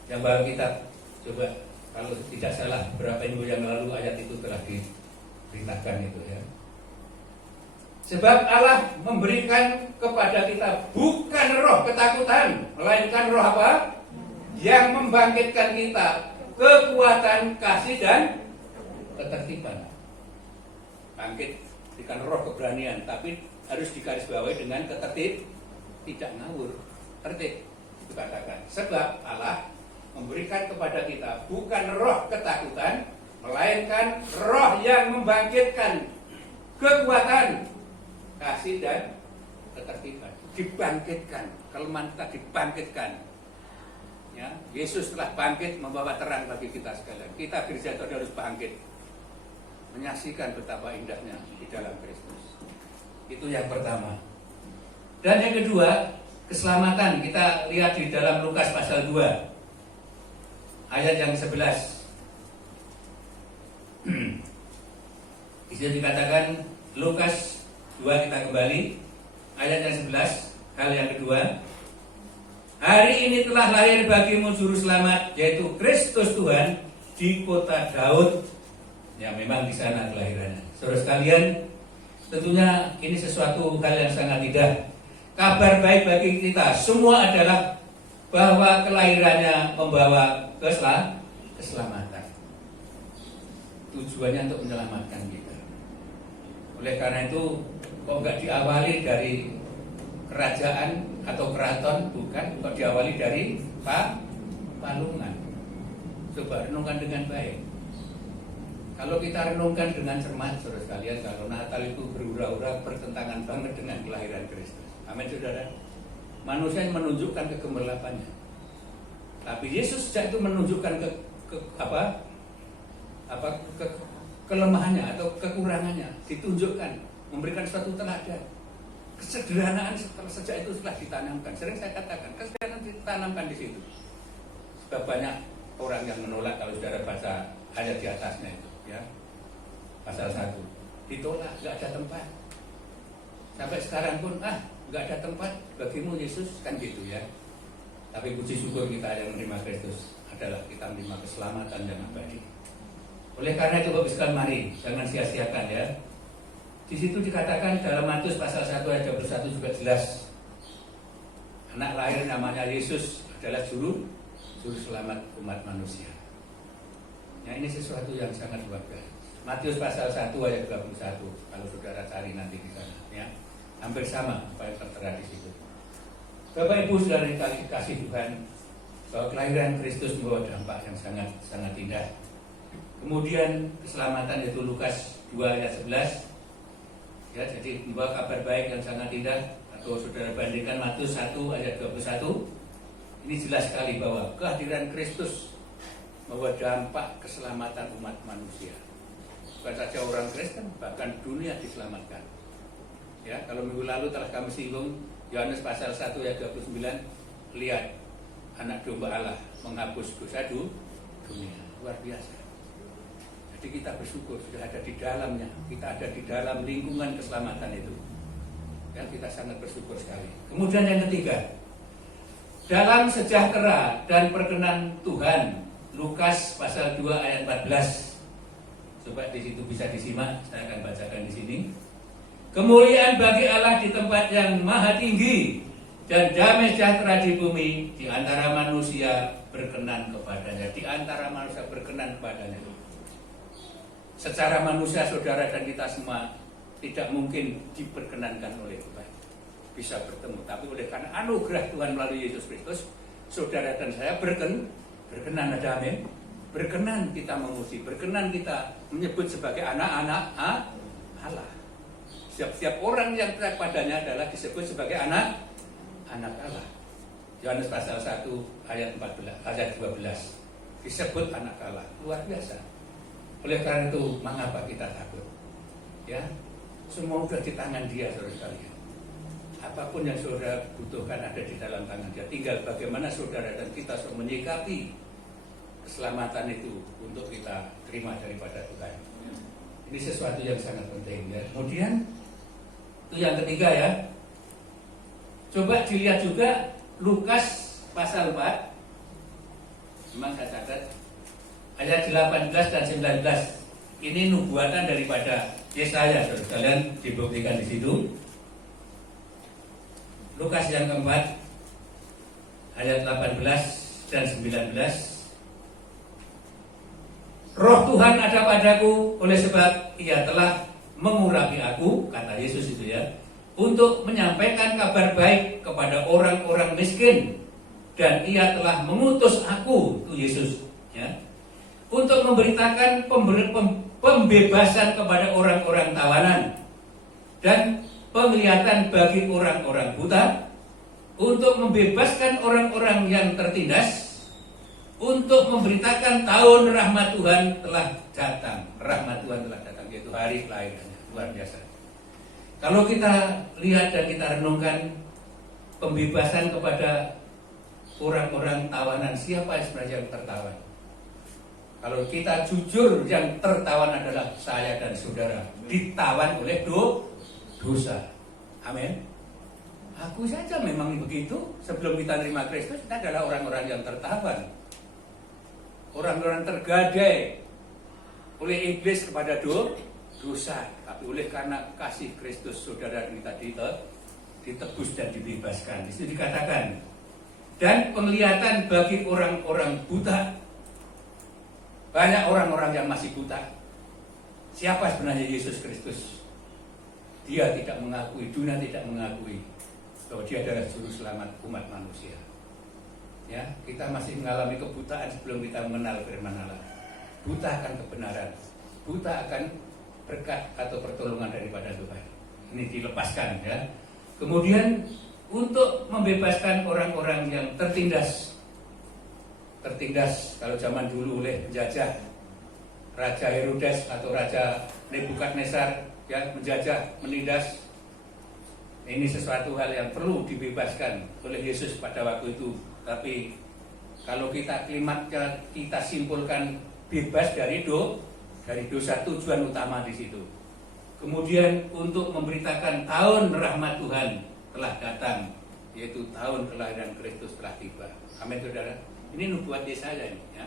yang baru kita coba kalau tidak salah beberapa minggu yang lalu ayat itu telah diberitakan itu ya. Sebab Allah memberikan kepada kita bukan roh ketakutan, melainkan roh apa? Yang membangkitkan kita kekuatan, kasih dan ketertiban. Bangkit bukan roh keberanian, tapi harus digarisbawahi dengan ketertib, tidak ngawur, tertib. Itu katakan. Sebab Allah memberikan kepada kita bukan roh ketakutan, melainkan roh yang membangkitkan kekuatan, kasih dan ketertiban. Dibangkitkan, kelemahan kita dibangkitkan. Ya, Yesus telah bangkit membawa terang bagi kita sekalian. Kita gereja harus bangkit, menyaksikan betapa indahnya di dalam Kristus. Itu yang pertama. Dan yang kedua, keselamatan. Kita lihat di dalam Lukas pasal 2 ayat yang 11. Di situ dikatakan Lukas 2, kita kembali ayat yang 11. Hal yang kedua, hari ini telah lahir bagimu juru selamat, yaitu Kristus Tuhan di kota Daud. Ya, memang di sana kelahirannya. Saudara sekalian, tentunya ini sesuatu hal yang sangat indah. Kabar baik bagi kita semua adalah bahwa kelahirannya membawa keselamatan. Tujuannya untuk menyelamatkan kita. Oleh karena itu, kok enggak diawali dari kerajaan atau keraton, bukan, kok diawali dari palungan. Coba renungkan dengan baik. Kalau kita renungkan dengan cermat, saudara sekalian, kalau Natal itu berura-ura bertentangan banget dengan kelahiran Kristus. Amin, saudara. Manusia yang menunjukkan kegemilapannya, tapi Yesus sejak itu menunjukkan kelemahannya atau kekurangannya, ditunjukkan, memberikan suatu teladan. Kesederhanaan sejak itu telah ditanamkan. Sering saya katakan, kesederhanaan ditanamkan di situ. Sebab banyak orang yang menolak kalau saudara baca ayat di atasnya itu, ya, pasal 1, ditolak, nggak ada tempat. Sampai sekarang pun, nggak ada tempat bagimu Yesus, kan gitu ya. Tapi puji syukur kita yang menerima Kristus adalah kita menerima keselamatan yang abadi. Oleh karena itu Bapak sekalian, mari jangan sia-siakan ya. Di situ dikatakan dalam Matius pasal 1 ayat 21 juga jelas. Anak lahir namanya Yesus adalah juru selamat umat manusia. Ya, ini sesuatu yang sangat luar biasa. Matius pasal 1 ayat 21 kalau saudara cari nanti di sana ya. Hampir sama apa yang tertera di situ. Bapak Ibu saudara kasih Tuhan, bahwa kelahiran Kristus membawa dampak yang sangat indah. Kemudian keselamatan yaitu Lukas 2 ayat 11. Ya, jadi membawa kabar baik yang sangat indah. Atau saudara bandingkan Matius 1 ayat 21. Ini jelas sekali bahwa kehadiran Kristus membawa dampak keselamatan umat manusia. Bukan saja orang Kristen, bahkan dunia diselamatkan. Ya, kalau minggu lalu telah kami singgung Yohanes pasal 1 ayat 29, lihat anak domba Allah menghapus dosa dunia. Luar biasa. Jadi kita bersyukur sudah ada di dalamnya, kita ada di dalam lingkungan keselamatan itu. Dan kita sangat bersyukur sekali. Kemudian yang ketiga, dalam sejahtera dan perkenan Tuhan, Lukas pasal 2 ayat 14. Coba di situ bisa disimak, saya akan bacakan di sini. Kemuliaan bagi Allah di tempat yang maha tinggi dan damai sejahtera di bumi di antara manusia berkenan kepadanya. Di antara manusia berkenan kepadanya. Secara manusia saudara dan kita semua tidak mungkin diperkenankan oleh Tuhan bisa bertemu, tapi oleh karena anugerah Tuhan melalui Yesus Kristus, saudara dan saya berkenan, ada amin. Berkenan kita memuji, berkenan kita menyebut sebagai anak-anak Allah. Setiap orang yang percaya padanya adalah disebut sebagai anak Allah. Yohanes pasal 1 ayat 14, ayat 12 disebut anak Allah. Luar biasa. Oleh karena itu, mengapa kita takut? Ya, semua sudah di tangan Dia, saudara sekalian. Apapun yang saudara butuhkan ada di dalam tangan Dia. Tinggal bagaimana saudara dan kita menyikapi keselamatan itu untuk kita terima daripada Tuhan. Ini sesuatu yang sangat penting, ya. Kemudian itu yang ketiga, ya. Coba dilihat juga Lukas pasal 4. Memang saya catat ayat 18 dan 19. Ini nubuatan daripada Yesaya, saudara sekalian, dibuktikan di situ. Lukas yang keempat ayat 18 dan 19. Roh Tuhan ada padaku, oleh sebab Ia telah mengurapi aku, kata Yesus itu, ya, untuk menyampaikan kabar baik kepada orang-orang miskin, dan Ia telah mengutus aku, itu Yesus, ya, untuk memberitakan pembebasan kepada orang-orang tawanan dan penglihatan bagi orang-orang buta, untuk membebaskan orang-orang yang tertindas, untuk memberitakan tahun rahmat Tuhan telah datang. Rahmat Tuhan telah datang, yaitu hari kelahirannya. Luar biasa. Kalau kita lihat dan kita renungkan pembebasan kepada orang-orang tawanan, siapa yang sebenarnya yang tertawan? Kalau kita jujur, yang tertawan adalah saya dan saudara, ditawan oleh dosa. Amin. Aku saja memang begitu. Sebelum kita terima Kristus, kita adalah orang-orang yang tertawan, orang-orang tergadai oleh iblis kepada dosa. Tapi oleh karena kasih Kristus, saudara kita ditebus dan dibebaskan. Di situ dikatakan, dan penglihatan bagi orang-orang buta. Banyak orang-orang yang masih buta. Siapa sebenarnya Yesus Kristus? Dia tidak mengakui, dunia tidak mengakui bahwa Dia adalah juru selamat umat manusia. Ya, kita masih mengalami kebutaan sebelum kita mengenal firman Allah. Buta akan kebenaran, buta akan berkat atau pertolongan daripada Tuhan. Ini dilepaskan, ya. Kemudian untuk membebaskan orang-orang yang tertindas, kalau zaman dulu oleh penjajah, Raja Herodes atau Raja Nebukadnezar, ya, menjajah, menindas. Ini sesuatu hal yang perlu dibebaskan oleh Yesus pada waktu itu. Tapi kalau kita klimaknya, kita simpulkan bebas dari dosa, tujuan utama di situ. Kemudian untuk memberitakan tahun rahmat Tuhan telah datang, yaitu tahun kelahiran Kristus telah tiba. Amin, saudara. Ini nubuat Yesaya ini, ya.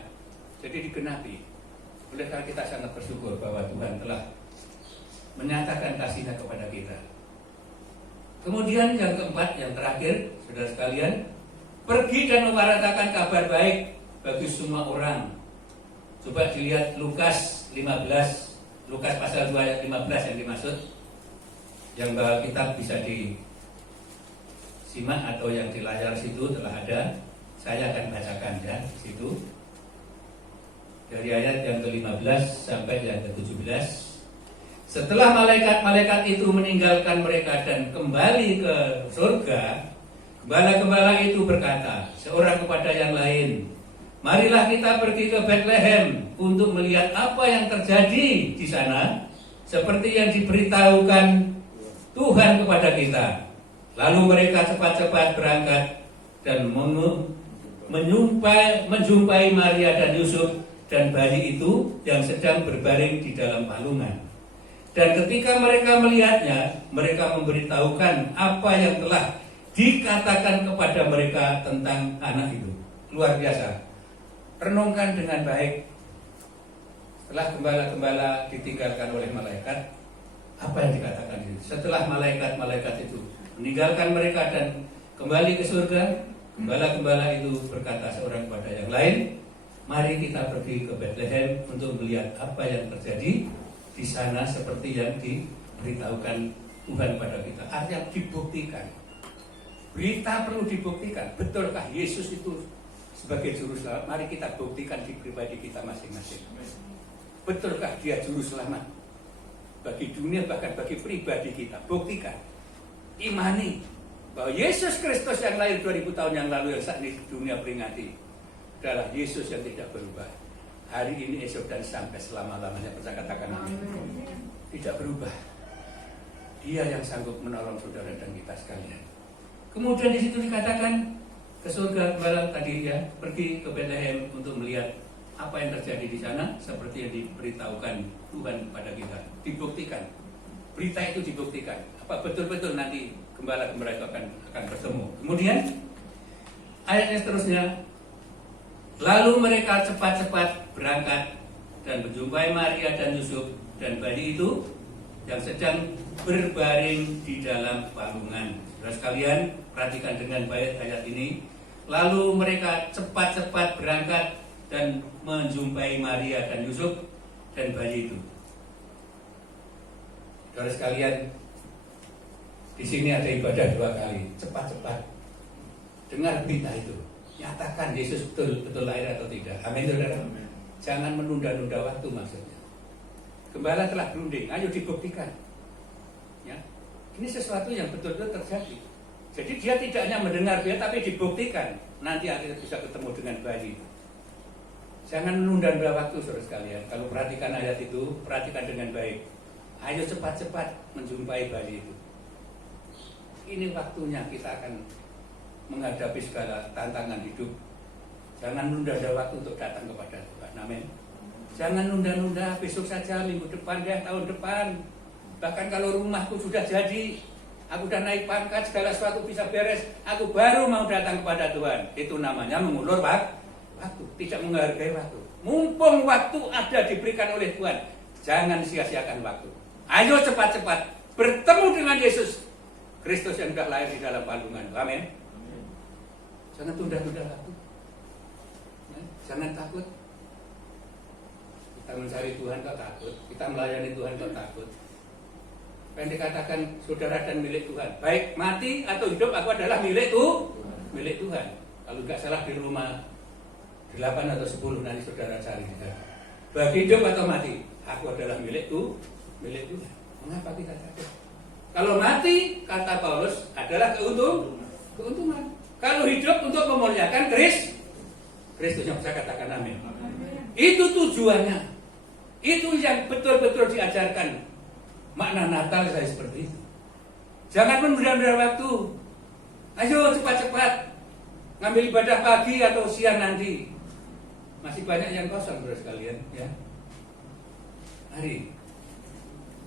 Jadi digenapi. Oleh karena kita sangat bersyukur bahwa Tuhan telah menyatakan kasih-Nya kepada kita. Kemudian yang keempat, yang terakhir, saudara sekalian, pergi dan mewartakan kabar baik bagi semua orang. Coba dilihat Lukas 15, Lukas pasal 2 ayat 15 yang dimaksud. Yang bawa kitab bisa disimak atau yang di layar situ telah ada. Saya akan bacakan, ya, di situ. Dari ayat yang ke-15 sampai yang ke-17. Setelah malaikat-malaikat itu meninggalkan mereka dan kembali ke surga, gembala-gembala itu berkata seorang kepada yang lain, marilah kita pergi ke Bethlehem untuk melihat apa yang terjadi di sana, seperti yang diberitahukan Tuhan kepada kita. Lalu mereka cepat-cepat berangkat dan menjumpai Maria dan Yusuf dan bayi itu yang sedang berbaring di dalam palungan. Dan ketika mereka melihatnya, mereka memberitahukan apa yang telah dikatakan kepada mereka tentang anak itu. Luar biasa. Renungkan dengan baik. Setelah gembala-gembala ditinggalkan oleh malaikat, apa yang dikatakan itu? Setelah malaikat-malaikat itu meninggalkan mereka dan kembali ke surga, gembala-gembala itu berkata seorang kepada yang lain, mari kita pergi ke Bethlehem untuk melihat apa yang terjadi di sana seperti yang diberitahukan Tuhan pada kita. Artinya dibuktikan. Berita perlu dibuktikan. Betulkah Yesus itu sebagai juru selamat? Mari kita buktikan di pribadi kita masing-masing. Betulkah Dia juru selamat? bagi dunia, bahkan bagi pribadi kita. Buktikan, imani bahwa Yesus Kristus yang lahir 2000 tahun yang lalu yang saat ini dunia peringati adalah Yesus yang tidak berubah. Hari ini, esok, dan sampai selama-lamanya. Percaya katakan amin. Tidak berubah. Dia yang sanggup menolong saudara dan kita sekalian. Kemudian di situ dikatakan ke surga gembala tadi ya, pergi ke Bethlehem untuk melihat apa yang terjadi di sana seperti yang diberitahukan Tuhan kepada kita. Dibuktikan. Berita itu dibuktikan. Apa betul-betul nanti gembala-gembala itu akan bertemu. Kemudian ayatnya seterusnya, lalu mereka cepat-cepat berangkat dan menjumpai Maria dan Yusuf dan bayi itu yang sedang berbaring di dalam palungan. Saudara sekalian, perhatikan dengan baik ayat ini. Lalu mereka cepat-cepat berangkat dan menjumpai Maria dan Yusuf dan bayi itu. Saudara sekalian, di sini ada ibadah 2 kali. Cepat-cepat dengar berita itu. Nyatakan Yesus betul lahir atau tidak. Amin, saudara. Jangan menunda-nunda waktu maksudnya. Gembala telah berunding, ayo dibuktikan. Ya, ini sesuatu yang betul-betul terjadi. Jadi dia tidak hanya mendengar dia, tapi dibuktikan. Nanti akhirnya bisa ketemu dengan bayi. Jangan menunda-nunda waktu, saudara sekalian. Kalau perhatikan ayat itu, perhatikan dengan baik. Ayo cepat-cepat menjumpai bayi itu. Ini waktunya kita akan menghadapi segala tantangan hidup. Jangan nunda-nunda waktu untuk datang kepada Tuhan. Amin. Jangan nunda-nunda, besok saja, minggu depan deh, tahun depan. Bahkan kalau rumahku sudah jadi, aku sudah naik pangkat, segala sesuatu bisa beres, aku baru mau datang kepada Tuhan. Itu namanya mengulur waktu, tidak menghargai waktu. Mumpung waktu ada diberikan oleh Tuhan, jangan sia-siakan waktu. Ayo cepat-cepat bertemu dengan Yesus Kristus yang sudah lahir di dalam palungan. Amin. Jangan tunda-tunda waktu. Jangan takut. Kita mencari Tuhan kok takut, kita melayani Tuhan kok takut. Yang dikatakan saudara dan milik Tuhan, baik mati atau hidup, aku adalah milik Tuhan. Kalau nggak salah di Roma 8 atau 10 nanti saudara cari juga. Baik hidup atau mati, aku adalah milik Tuhan. Mengapa kita takut? Kalau mati, kata Paulus, adalah keuntungan. Kalau hidup untuk memuliakan Kristus yang saya katakan amin. Itu tujuannya. Itu yang betul-betul diajarkan. Makna Natal saya seperti itu. Jangan menunda-nunda waktu. Ayo cepat-cepat ngambil ibadah pagi atau siang nanti. Masih banyak yang kosong, saudara sekalian, ya. Hari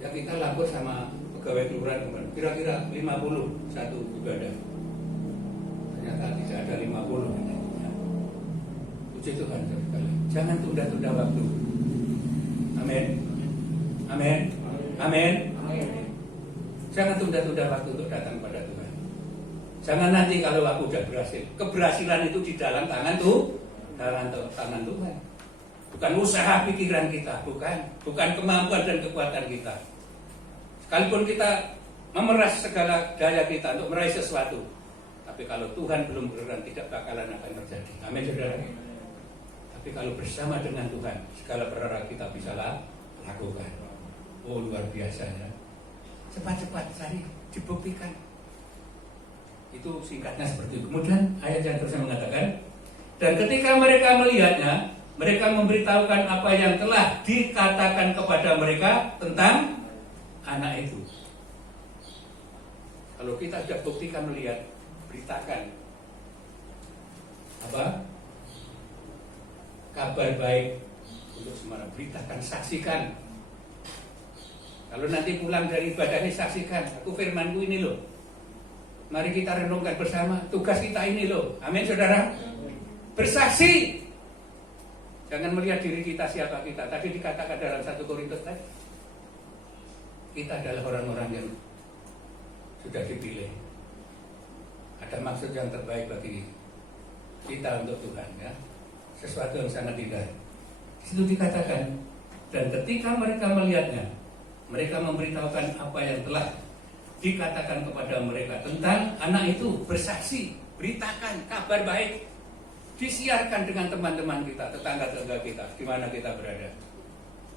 ya kita lapor sama pegawai kelurahan kemarin, kira-kira 50 satu ibadah. Ternyata tidak ada 50. Ya. Puji Tuhan, saudara sekalian. Jangan tunda-tunda waktu. Amin. Amin. Amin. Jangan tunda-tunda waktu untuk datang pada Tuhan. Jangan nanti kalau aku sudah berhasil. Keberhasilan itu di dalam tangan tangan Tuhan. Bukan usaha pikiran kita, bukan kemampuan dan kekuatan kita. Sekalipun kita memeras segala daya kita untuk meraih sesuatu, tapi kalau Tuhan belum berkenan, tidak bakalan akan terjadi. Amin, saudara. Tapi kalau bersama dengan Tuhan, segala perkara kita bisa lakukan. Oh, luar biasa ya. Cepat-cepat cari, dibuktikan. Itu singkatnya seperti itu. Kemudian ayat yang terusnya mengatakan, dan ketika mereka melihatnya, mereka memberitahukan apa yang telah dikatakan kepada mereka tentang anak itu. Kalau kita sudah buktikan melihat, beritakan apa? Kabar baik untuk semua. Beritakan, saksikan. Kalau nanti pulang dari ibadah ini, saksikan. Aku firmanku ini loh. Mari kita renungkan bersama. Tugas kita ini loh. Amin, saudara. Bersaksi. Jangan melihat diri kita siapa kita. Tadi dikatakan dalam 1 Korintus tadi, kita adalah orang-orang yang sudah dipilih. Ada maksud yang terbaik bagi kita untuk Tuhan, ya. Sesuatu yang sangat indah. Di situ dikatakan, dan ketika mereka melihatnya, mereka memberitahukan apa yang telah dikatakan kepada mereka tentang anak itu. Bersaksi, beritakan kabar baik. Disiarkan dengan teman-teman kita, tetangga-tetangga kita, di mana kita berada.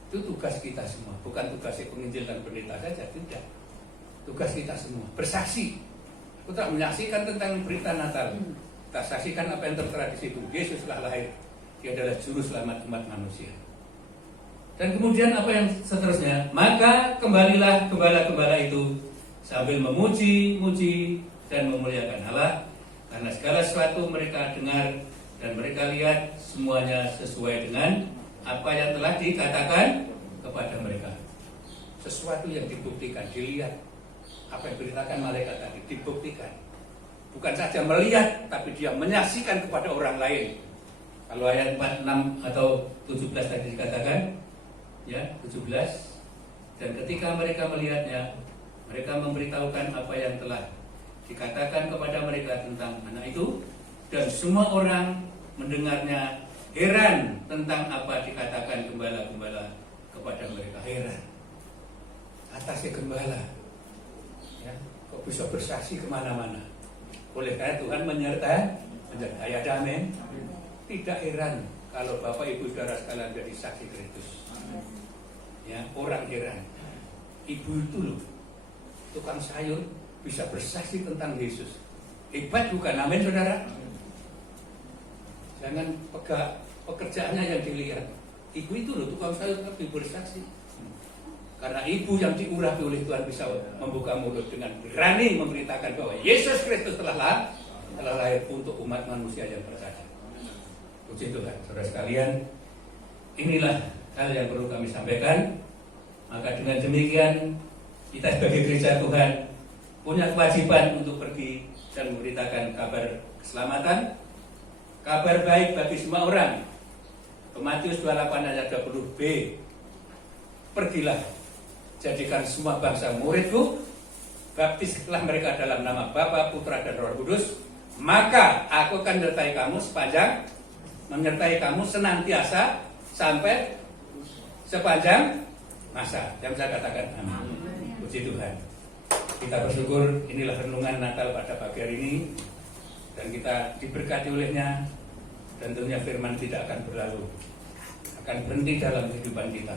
Itu tugas kita semua, bukan tugas penginjil dan pendeta saja, tidak. Tugas kita semua, bersaksi. Aku tak menyaksikan tentang berita Natal. Kita saksikan apa yang tertera di situ. Yesus telah lahir. Dia adalah juru selamat umat manusia. Dan kemudian apa yang seterusnya? Maka kembalilah gembala-gembala itu sambil memuji-muji dan memuliakan Allah, karena segala sesuatu mereka dengar dan mereka lihat semuanya sesuai dengan apa yang telah dikatakan kepada mereka. Sesuatu yang dibuktikan, dilihat. Apa yang diberitakan malaikat tadi dibuktikan. Bukan saja melihat, tapi dia menyaksikan kepada orang lain. Kalau ayat 46 atau 17 tadi dikatakan, ya 17. Dan ketika mereka melihatnya, mereka memberitahukan apa yang telah dikatakan kepada mereka tentang anak itu, dan semua orang mendengarnya heran tentang apa dikatakan gembala-gembala kepada mereka. Heran atasnya gembala, ya, kok bisa bersaksi kemana-mana. Oleh karena Tuhan menyertai. Ada amin. Tidak heran kalau Bapak Ibu Saudara sekalian jadi saksi Kristus. Ya, orang heran. Ibu itu loh, tukang sayur, bisa bersaksi tentang Yesus. Hebat bukan? Amin saudara. Jangan pekerjaannya yang dilihat. Ibu itu loh, tukang sayur tapi bersaksi. Karena ibu yang diurapi oleh Tuhan bisa membuka mulut dengan berani memberitakan bahwa Yesus Kristus telah lahir untuk umat manusia yang percaya. Puji Tuhan, saudara sekalian, inilah hal yang perlu kami sampaikan. Maka dengan demikian kita sebagai gereja Tuhan punya kewajiban untuk pergi dan memberitakan kabar keselamatan, kabar baik bagi semua orang. Matius 28 ayat 20b, pergilah, jadikan semua bangsa muridku, baptislah mereka dalam nama Bapa, Putra, dan Roh Kudus, maka aku akan menyertai kamu senantiasa sampai sepanjang masa. Yang saya katakan amin. Puji Tuhan. Kita bersyukur inilah renungan Natal pada pagi hari ini, dan kita diberkati olehnya. Dan tentunya firman tidak akan berlalu, akan berhenti dalam kehidupan kita.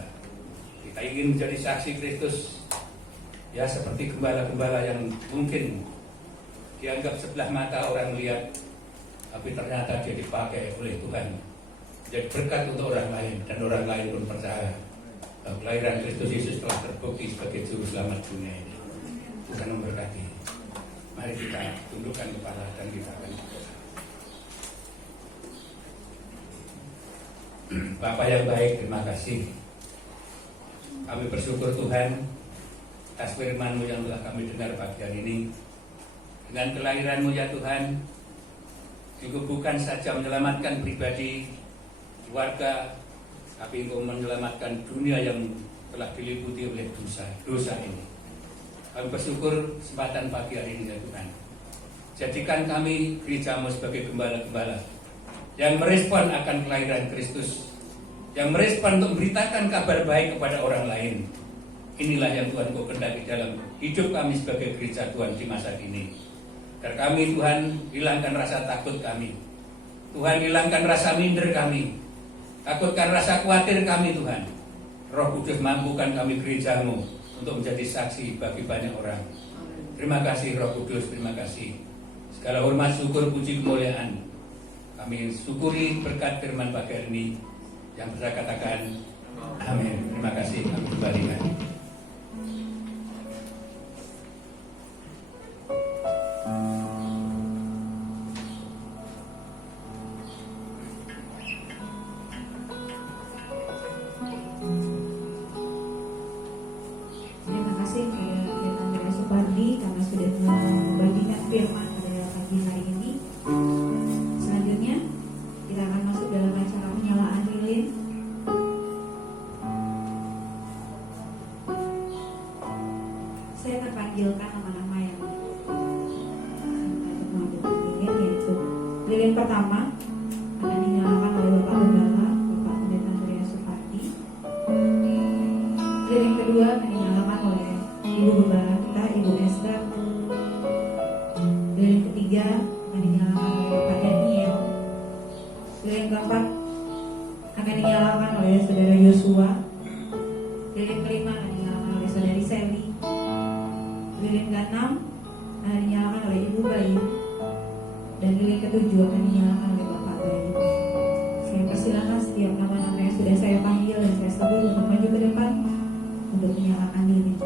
Kita ingin menjadi saksi Kristus, ya, seperti gembala-gembala yang mungkin dianggap sebelah mata orang melihat, tapi ternyata dia dipakai oleh Tuhan jadi berkat untuk orang lain, dan orang lain pun percaya bahwa kelahiran Kristus Yesus telah terbukti sebagai juru selamat dunia ini. Tuhan memberkati. Mari kita tundukkan kepala dan kita akan berdoa. Bapa yang baik, terima kasih. Kami bersyukur Tuhan atas firman-Mu yang telah kami dengar pagi hari ini. Dengan kelahiran-Mu ya Tuhan, juga bukan saja menyelamatkan pribadi, keluarga, tapi Engkau menyelamatkan dunia yang telah diliputi oleh dosa ini. Kami bersyukur kesempatan pagi hari ini ya Tuhan. Jadikan kami gereja-Mu sebagai gembala-gembala yang merespon akan kelahiran Kristus, yang merespon untuk memberitakan kabar baik kepada orang lain. Inilah yang Tuhan Kau kehendaki dalam hidup kami sebagai gereja Tuhan di masa kini. Agar kami Tuhan hilangkan rasa takut kami, Tuhan hilangkan rasa minder kami, takutkan rasa khawatir kami Tuhan. Roh Kudus mampukan kami gereja-Mu untuk menjadi saksi bagi banyak orang. Terima kasih Roh Kudus, terima kasih. Segala hormat, syukur, puji, kemuliaan kami syukuri berkat firman pagi hari ini yang bisa katakan amin. Terima kasih, kami kembalikan. Terima kasih kepada Pendeta Supardi karena sudah membagikan firman pada pagi hari ini. Selanjutnya kita akan masuk dalam acara penyalaan lilin. Saya terpanggilkan nama-nama yang mengambil lilin, yaitu lilin pertama akan dinyalakan oleh Bapak Gembala, Bapak Pendeta Surya Supardi. Lilin kedua akan dinyalakan oleh Ibu Gembala kita, Ibu Esther. Lilin ketiga akan dinyalakan oleh Bapak Daniel. Lilin keempat akan dinyalakan oleh Saudara Yosua. Lilin kelima akan dinyalakan oleh saudari Sally. Lilin keenam akan dinyalakan oleh Ibu Bayu. Dan lilin ketujuh akan dinyalakan oleh Bapak Bayu. Saya persilakan setiap nama-nama yang sudah saya panggil dan saya sebut untuk maju ke depan untuk menyalakan lilin.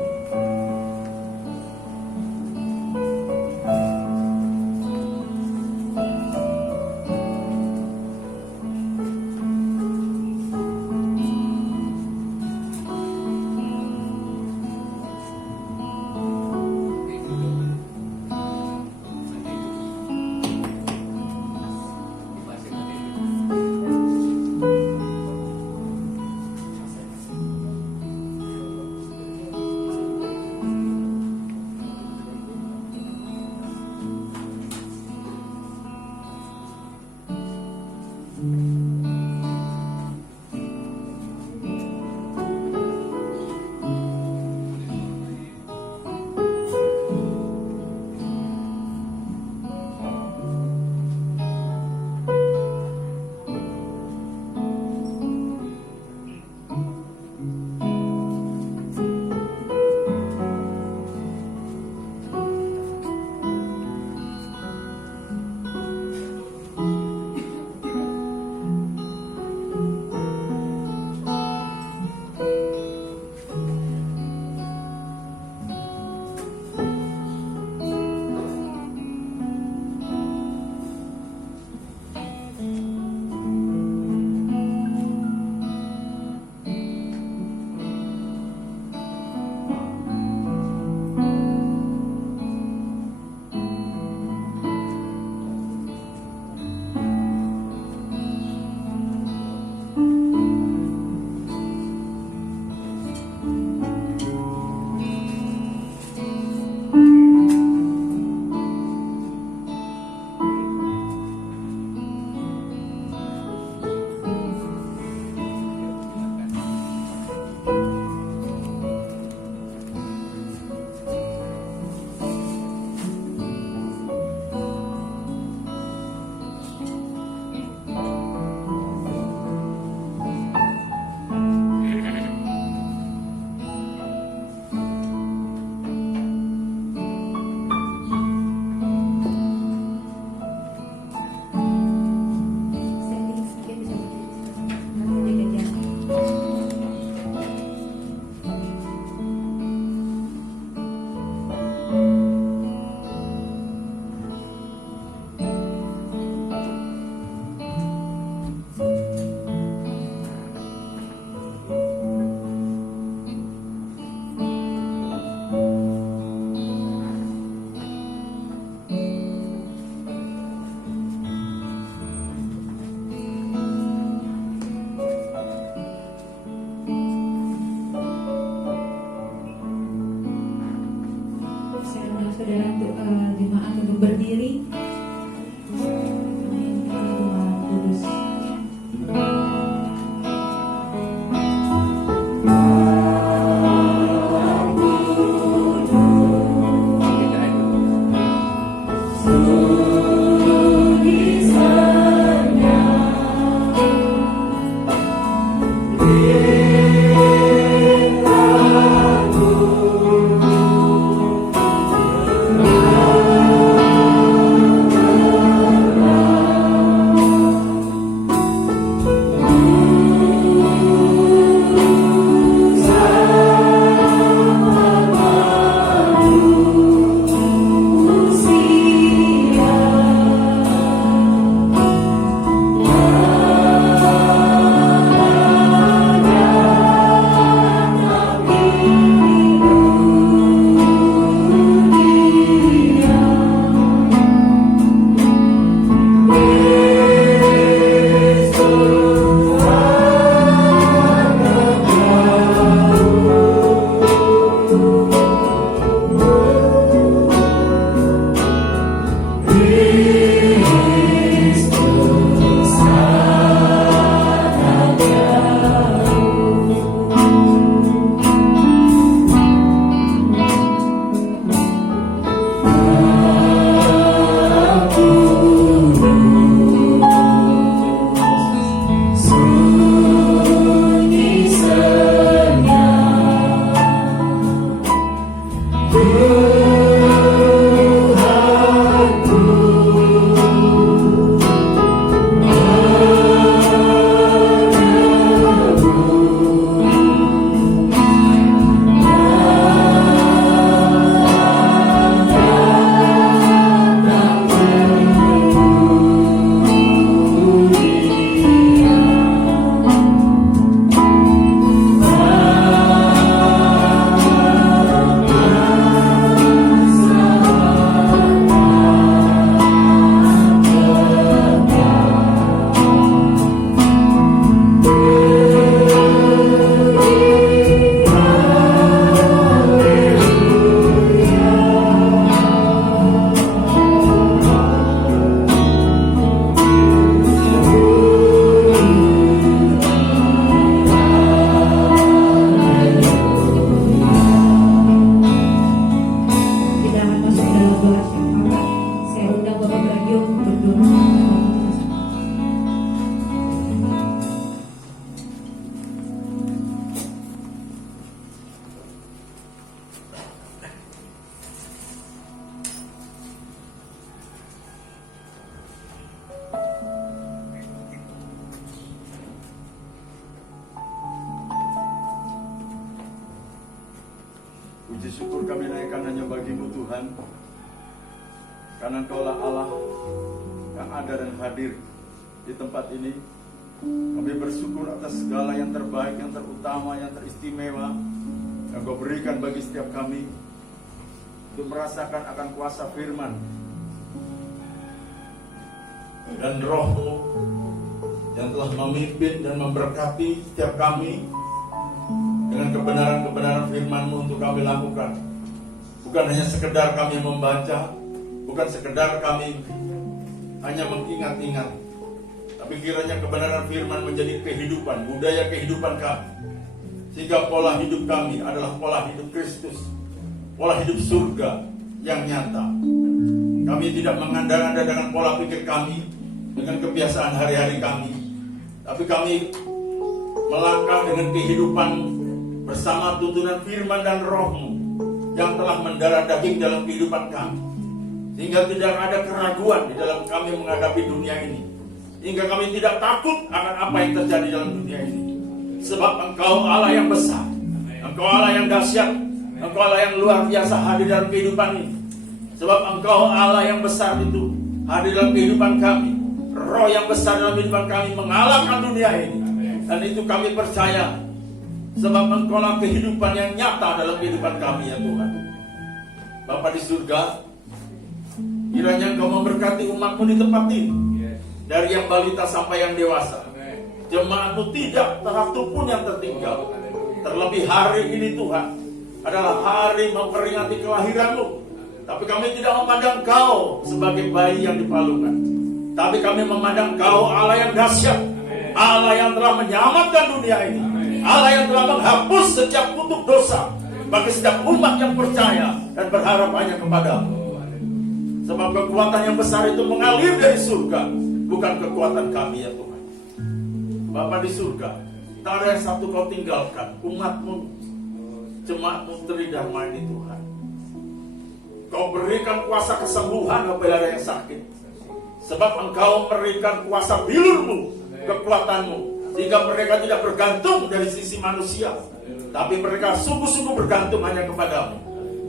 syukur kami naikkan hanya bagi-Mu Tuhan, karena Engkaulah Allah yang ada dan hadir di tempat ini. Kami bersyukur atas segala yang terbaik, yang terutama, yang teristimewa yang Kau berikan bagi setiap kami untuk merasakan akan kuasa firman dan Roh-Mu yang telah memimpin dan memberkati setiap kami dengan kebenaran-kebenaran firman-Mu untuk kami lakukan. Bukan hanya sekedar kami membaca, bukan sekedar kami hanya mengingat-ingat, tapi kiranya kebenaran firman menjadi kehidupan, budaya kehidupan kami, sehingga pola hidup kami adalah pola hidup Kristus, pola hidup surga yang nyata. Kami tidak mengandar-andar dengan pola pikir kami, dengan kebiasaan hari-hari kami, tapi kami melangkah dengan kehidupan bersama tuntunan firman dan Roh-Mu yang telah mendarah daging dalam kehidupan kami, sehingga tidak ada keraguan di dalam kami menghadapi dunia ini, hingga kami tidak takut akan apa yang terjadi dalam dunia ini. Sebab Engkau Allah yang besar, Engkau Allah yang dahsyat, Engkau Allah yang luar biasa hadir dalam kehidupan ini. Sebab Engkau Allah yang besar itu hadir dalam kehidupan kami. Roh yang besar dalam kehidupan kami mengalahkan dunia ini. Dan itu kami percaya, sebab Engkau lah kehidupan yang nyata dalam kehidupan kami ya Tuhan. Bapa di surga, kiranya Engkau memberkati umat-Mu di tempat ini, dari yang balita sampai yang dewasa. Jemaat-Mu tidak satu pun yang tertinggal. Terlebih hari ini Tuhan adalah hari memperingati kelahiran-Mu, tapi kami tidak memandang Kau sebagai bayi yang dipalungkan, tapi kami memandang Kau Allah yang dahsyat, Allah yang telah menyelamatkan dunia ini, Allah yang telah menghapus setiap kutuk dosa bagi setiap umat yang percaya dan berharap hanya kepada-Mu. Sebab kekuatan yang besar itu mengalir dari surga, bukan kekuatan kami ya Tuhan. Bapa di surga, tak ada yang satu Kau tinggalkan, umat-Mu, jemaat-Mu Tridharma ini Tuhan. Kau berikan kuasa kesembuhan apabila ada yang sakit, sebab Engkau memberikan kuasa bilur-Mu, kekuatan-Mu, sehingga mereka tidak bergantung dari sisi manusia, tapi mereka sungguh-sungguh bergantung hanya kepada-Mu.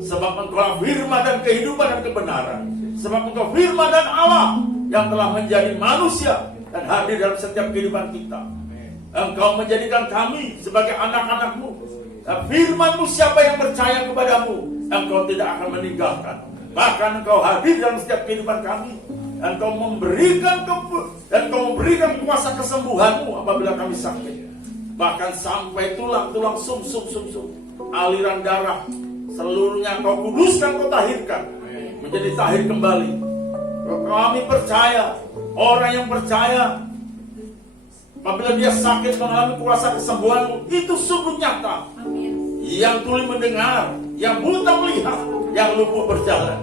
Sebab Engkau firman dan kehidupan dan kebenaran. Sebab Engkau firman dan Allah yang telah menjadi manusia dan hadir dalam setiap kehidupan kita. Engkau menjadikan kami sebagai anak-anak-Mu. Firman-Mu, siapa yang percaya kepada-Mu, Engkau tidak akan meninggalkan. Bahkan Engkau hadir dalam setiap kehidupan kami. Engkau memberikan kuasa kesembuhan-Mu apabila kami sakit. Bahkan sampai tulang-tulang sum-sum, aliran darah, seluruhnya Kau kuduskan, Kau tahirkan, menjadi tahir kembali. Kami percaya, orang yang percaya, apabila dia sakit mengalami kuasa kesembuhan-Mu, itu sungguh nyata. Yang tuli mendengar, yang buta melihat, yang lumpuh berjalan.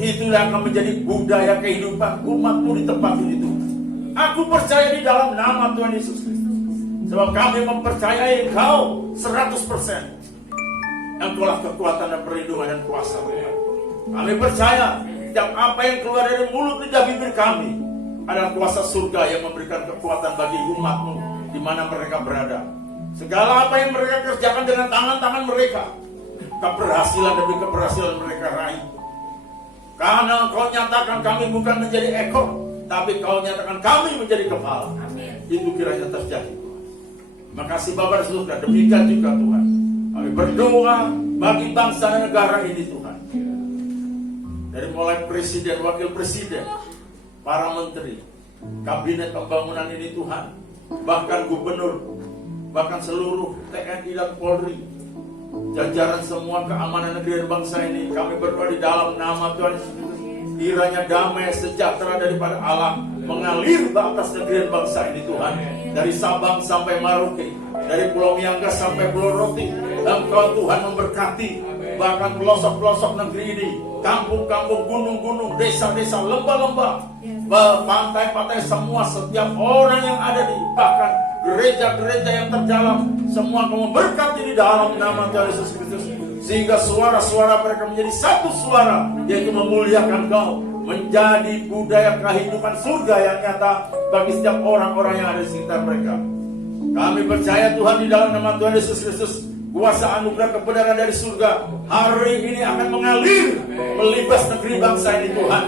Itulah akan menjadi budaya kehidupan umat-Mu di tempat ini Tuhan. Aku percaya di dalam nama Tuhan Yesus Kristus. Sebab kami mempercayai Engkau 100%. Engkaulah kekuatan dan perlindungan dan kuasa Tuhan. Kami percaya setiap apa yang keluar dari mulut lidah bibir kami adalah kuasa surga yang memberikan kekuatan bagi umat-Mu di mana mereka berada. Segala apa yang mereka kerjakan dengan tangan-tangan mereka, keberhasilan demi keberhasilan mereka raih. Karena Kau nyatakan kami bukan menjadi ekor, tapi Kau nyatakan kami menjadi kepala. Itu kiranya terjadi Tuhan. Terima kasih Bapa di surga. Demikian juga Tuhan, kami berdoa bagi bangsa dan negara ini Tuhan. Dari mulai presiden, wakil presiden, para menteri, kabinet pembangunan ini Tuhan, bahkan gubernur, bahkan seluruh TNI dan Polri, jajaran semua keamanan negeri dan bangsa ini, kami berdoa di dalam nama Tuhan Yesus Kristus, kiranya damai sejahtera daripada Allah mengalir ke atas negeri dan bangsa ini Tuhan. Dari Sabang sampai Maroke, dari Pulau Miangas sampai Pulau Roti, Engkau Tuhan memberkati bahkan pelosok-pelosok negeri ini, kampung-kampung, gunung-gunung, desa-desa, lembah-lembah, pantai-pantai, semua, setiap orang yang ada di, bahkan gereja-gereja yang terdalam, semua Kau memberkati di dalam nama Tuhan Yesus Kristus, sehingga suara-suara mereka menjadi satu suara, yaitu memuliakan Kau, menjadi budaya kehidupan surga yang nyata bagi setiap orang-orang yang ada di sekitar mereka. Kami percaya Tuhan di dalam nama Tuhan Yesus Kristus, kuasa anugerah kebenaran dari surga hari ini akan mengalir melibas negeri bangsa ini Tuhan,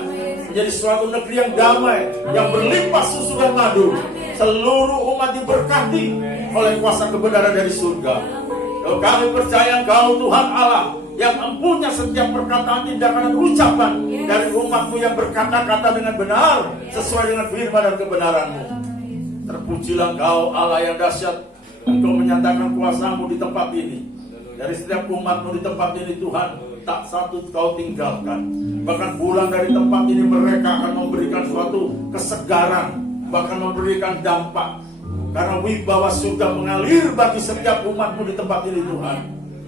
menjadi suatu negeri yang damai, yang berlimpah susu dan madu. Seluruh umat diberkati oleh kuasa kebenaran dari surga. Kami percaya Engkau Tuhan Allah yang mempunyai setiap perkataan, tindakan, dan ucapan dari umat-Mu yang berkata-kata dengan benar sesuai dengan firman dan kebenaran-Mu. Terpujilah Engkau Allah yang dahsyat. Engkau menyatakan kuasa-Mu di tempat ini. Dari setiap umat-Mu di tempat ini Tuhan, tak satu Kau tinggalkan. Bahkan pulang dari tempat ini mereka akan memberikan suatu kesegaran, bahkan memberikan dampak. Karena wibawa surga mengalir bagi setiap umat-Mu di tempat ini Tuhan.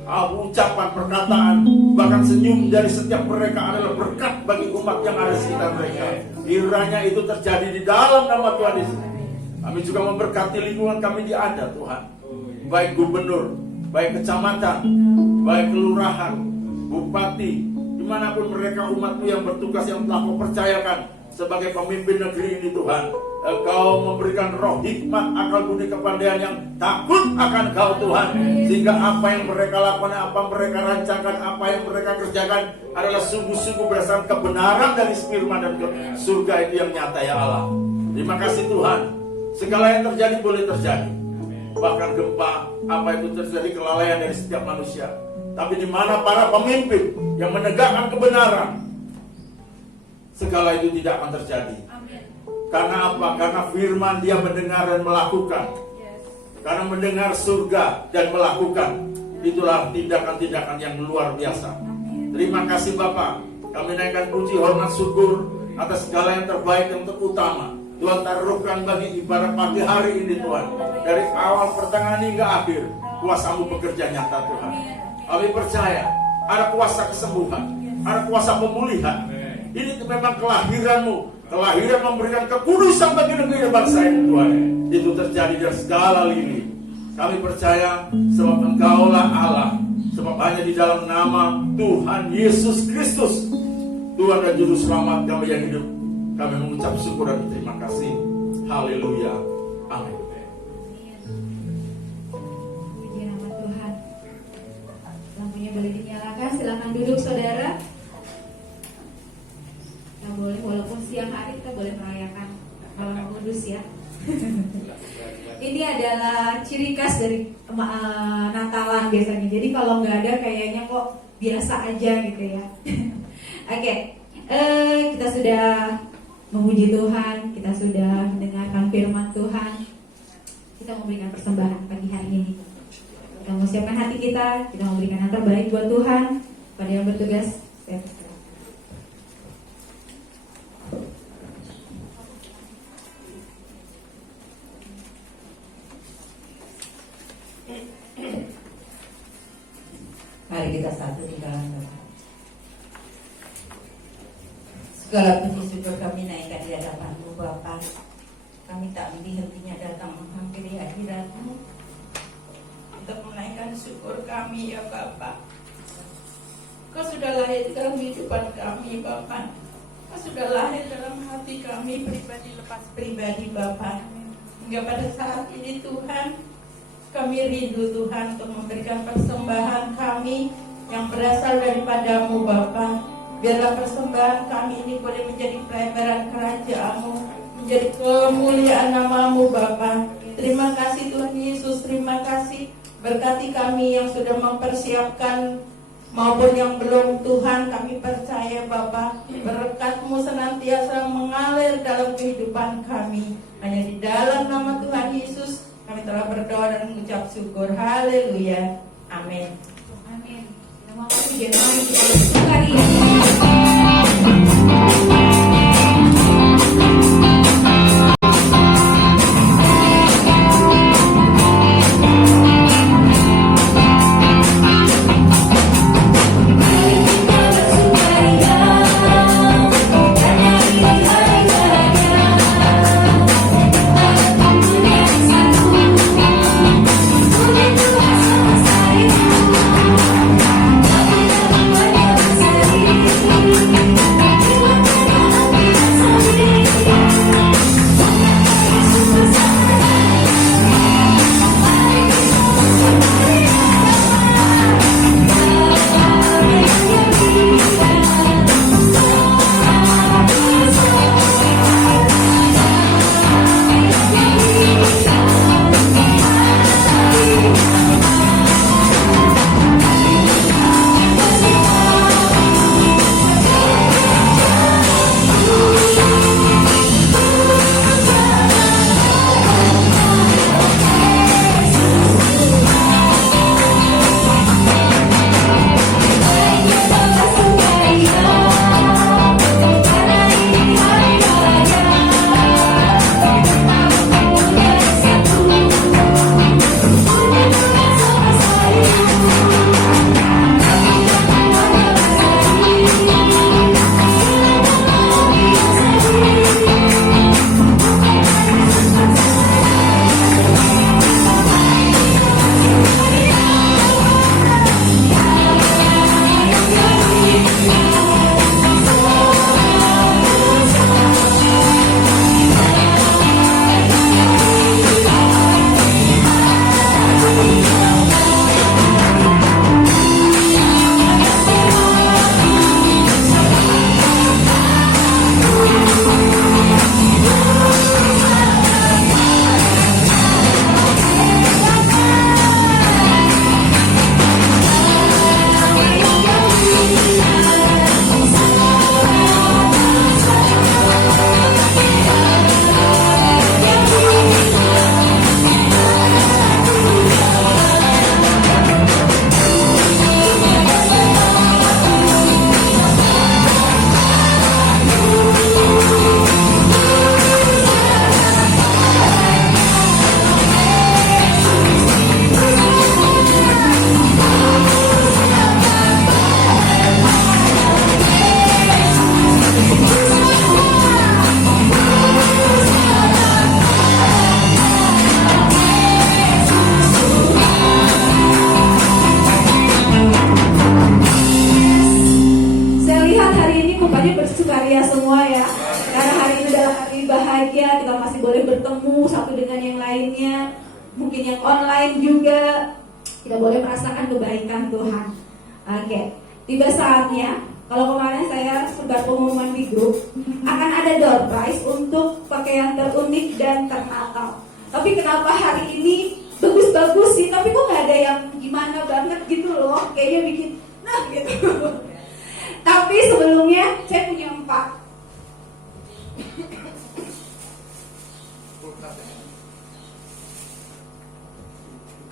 Ucapan, perkataan, bahkan senyum dari setiap mereka adalah berkat bagi umat yang ada di sekitar mereka. Kiranya itu terjadi di dalam nama Tuhan Yesus. Kami juga memberkati lingkungan kami di ada Tuhan, baik gubernur, baik kecamatan, baik kelurahan, bupati, dimanapun mereka umat-Mu yang bertugas yang telah Kau percayakan sebagai pemimpin negeri ini Tuhan. Engkau memberikan roh hikmat, akal budi kepandaian yang takut akan Kau Tuhan, sehingga apa yang mereka lakukan, apa mereka rancangkan, apa yang mereka kerjakan adalah sungguh-sungguh berdasarkan kebenaran dari firman dan surga itu yang nyata ya Allah. Terima kasih Tuhan. Segala yang terjadi boleh terjadi, bahkan gempa, apa itu terjadi, kelalaian dari setiap manusia. Tapi di mana para pemimpin yang menegakkan kebenaran, segala itu tidak akan terjadi. Karena apa? Karena firman dia mendengar dan melakukan. Karena mendengar surga dan melakukan. Itulah tindakan-tindakan yang luar biasa. Terima kasih Bapak. Kami naikkan puji, hormat, syukur atas segala yang terbaik, yang terutama Tuhan taruhkan bagi ibadah pagi hari ini Tuhan. Dari awal pertengahan hingga akhir, kuasa-Mu bekerja nyata Tuhan. Kami percaya ada kuasa kesembuhan, ada kuasa pemulihan. Ini memang kelahiran-Mu, kelahiran memberikan kekudusan bagi negeri dan bangsa ini Tuhan. Itu terjadi dari segala lini. Kami percaya sebab Engkau-lah Allah, sebab hanya di dalam nama Tuhan Yesus Kristus, Tuhan dan Juru Selamat kami yang hidup, kami mengucap syukur dan terima kasih. Haleluya. Amin. Puji nama Tuhan. Lampunya boleh dinyalakan. Silakan duduk saudara. Kita boleh, walaupun siang hari kita boleh merayakan malam kudus ya. Ini adalah ciri khas dari Natalan biasanya. Jadi kalau nggak ada kayaknya kok biasa aja gitu ya. Oke, kita sudah memuji Tuhan, kita sudah mendengarkan firman Tuhan. Kita memberikan persembahan pagi hari ini. Kita mau siapkan hati kita memberikan yang terbaik buat Tuhan. Pada yang bertugas, saya persilakan. Mari kita satu di dalam doa. Segala puji syukur kami naikkan di hadapan-Mu Bapa. Kami tak henti-hentinya datang menghampiri hadirat-Mu untuk menaikkan syukur kami ya Bapa. Kau sudah lahir dalam kehidupan kami Bapa. Kau sudah lahir dalam hati kami pribadi lepas pribadi Bapa. Hingga pada saat ini Tuhan, kami rindu Tuhan untuk memberikan persembahan kami yang berasal daripada-Mu Bapa. Biarlah persembahan kami ini boleh menjadi pelebaran kerajaan-Mu, menjadi kemuliaan nama-Mu Bapa. Terima kasih Tuhan Yesus, terima kasih. Berkati kami yang sudah mempersiapkan maupun yang belum Tuhan, kami percaya Bapa, berkat-Mu senantiasa mengalir dalam kehidupan kami. Hanya di dalam nama Tuhan Yesus kami telah berdoa dan mengucap syukur. Haleluya. Amin. Amin. Nama kami mari kita bersukaria. Thank you. mungkin yang online juga, kita boleh merasakan kebaikan Tuhan. Oke, tiba saatnya. Kalau kemarin saya sebar pengumuman di grup, akan ada door prize untuk pakaian terunik dan ternatal. Tapi kenapa hari ini bagus-bagus sih, tapi kok nggak ada yang gimana banget gitu loh, kayaknya bikin, nah gitu. Tapi sebelumnya saya punya 4.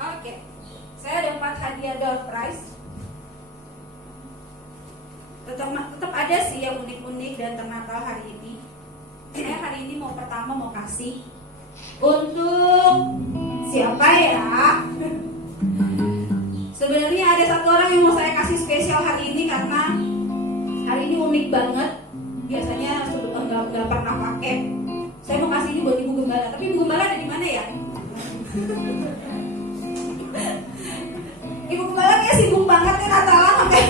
Oke, saya ada 4 hadiah door prize. Tetap ada sih yang unik-unik dan ternatal hari ini. Saya hari ini pertama mau kasih untuk siapa ya? Sebenarnya ada satu orang yang mau saya kasih spesial hari ini karena hari ini unik banget. Biasanya nggak pernah pakai. Saya mau kasih ini buat Ibu Gembala. Tapi Ibu Gembala ada di mana ya? Ibu Gembala kayak sibuk banget nih Natalan sampai.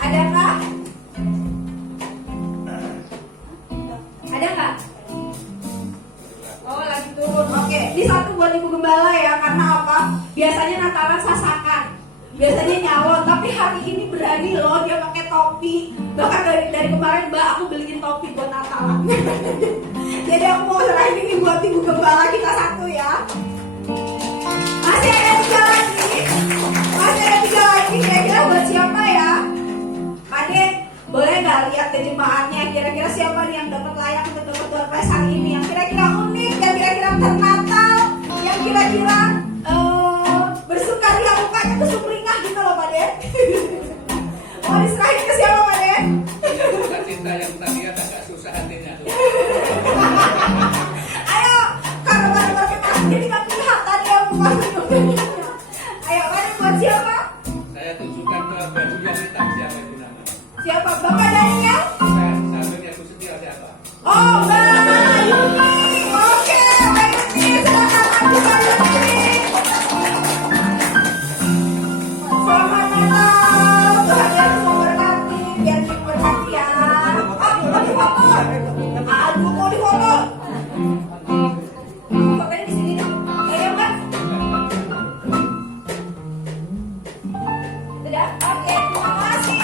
Adakah? Ada nggak? Oh lagi turun. Oke, ini satu buat Ibu Gembala ya. Karena apa? Biasanya Natalan sasakan, biasanya nyalon. Tapi hari ini berani loh dia pakai topi. Bahkan dari kemarin Mbak aku beliin topi buat Natalan. Jadi aku mau serahin ini buat Ibu Gembala kita satu ya. Masih ada 3 lagi. Masih ada 3 lagi. Kira-kira buat siapa ya? Pade, boleh nggak lihat terjemahannya? Kira-kira siapa nih yang dapat layak untuk dapat door prize hari ini? Yang kira-kira unik, yang kira-kira ternatal, yang kira-kira bersukaria mukanya tuh sumringah gitu loh Pade. Mau diserahin ke siapa Pade? Cinta yang tadi agak susah hatinya. Ayo, karena kita jadi nggak kelihatan ya mukanya. Ayo, Pade buat siapa? Saya tunjukkan ke baju yang hitam siapa itu namanya. Siapa? Bapak Daniel? Sahabatnya aku setia siapa? Oh, Mbak Yuni. Oke, Mbak Yuni, silakan maju Mbak Yuni. Selamat malam. Tuhan Yesus memberkati, biar diberkati ya. Mau difoto? Aduh, mau difoto. Fotonya di sini dong. Ayo, Mbak. Sudah? Oke, terima kasih.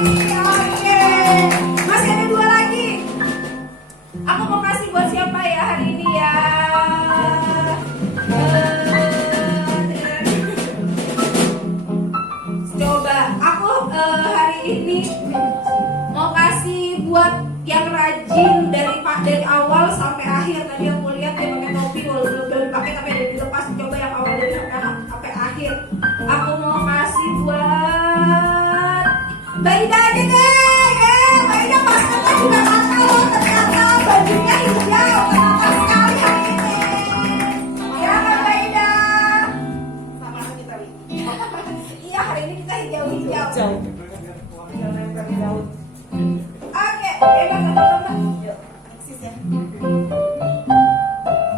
Oke, masih ada 2 lagi. Aku mau kasih buat siapa ya hari ini ya? Coba aku hari ini mau kasih buat yang rajin dari awal sampai akhir. Tadi aku lihat dia pakai topi, belum dipakai tapi ada dilepas. Coba yang awal dari sampai akhir. Aku mau kasih buat Mbak Ida aja deh. Mbak Ida pastinya juga nakal loh, ternyata bajunya hijau, kenapa sekali hari ini. Ya Mbak Ida. Sama kita iya hari ini kita hijau-hijau. Oke, bebas teman-teman. Yuk, eksis ya.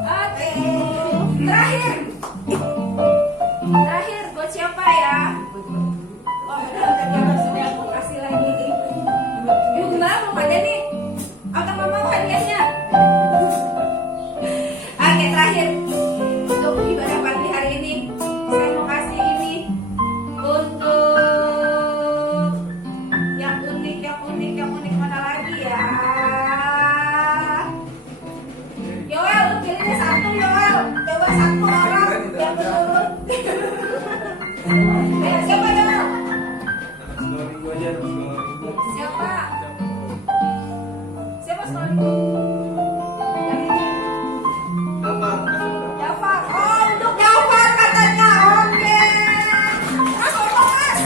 Oke, terakhir buat siapa ya? Oh, udah sudah aku kasih lagi. Ibu Gembala belum ada nih. Atau mama hadiahnya? Oke, terakhir untuk ibadah pagi hari ini, saya mau kasih ini untuk yang unik mana lagi ya? Yoel, lu pilihnya satu Yoel. Coba satu orang yang turun. Ayo siapa Yoel? Siapa? Siapa story? Yang ini. Jafar. Oh, untuk Jafar katanya. Oke. Mas, foto Mas.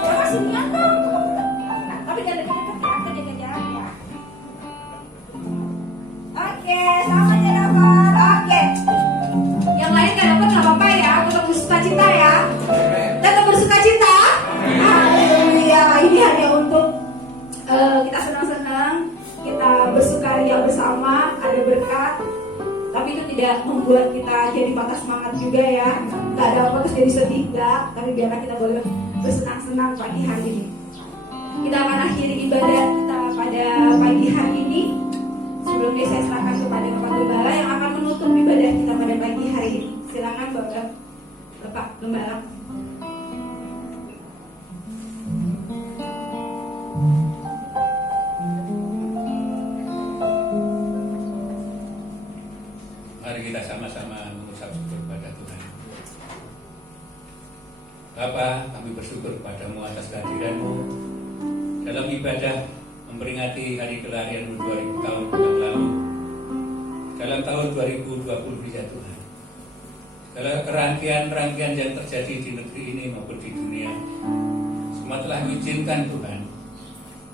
Ya Mas, sinian dong. Nah, tapi jangan deket-deket ya. Kita jaga jarak ya. Oke, selamat ya Jafar. Oke. Yang lain gak dapat gak apa-apa ya. Tetap bersuka cita ya. Tetap bersuka cita. Haleluya. Ini hanya untuk kita senang-senang, kita bersukaria bersama, ada berkat. Tapi itu tidak membuat kita jadi patah semangat juga ya. Gak ada apa terus jadi sedih, enggak. Tapi biarlah kita boleh bersenang-senang pagi hari ini. Kita akan akhiri ibadah kita pada pagi hari ini. Sebelumnya saya serahkan kepada Bapak Gembala yang akan menutup ibadah kita Bapak Gembala. Mari kita sama-sama mengucap syukur kepada Tuhan. Bapa, kami bersyukur kepadamu atas kehadiranmu dalam ibadah memperingati hari kelarianmu 2000 tahun yang lalu. Dalam tahun 2020 ya Tuhan. Segala kerangkaian-rangkaian yang terjadi di negeri ini maupun di dunia, semua telah diizinkan Tuhan.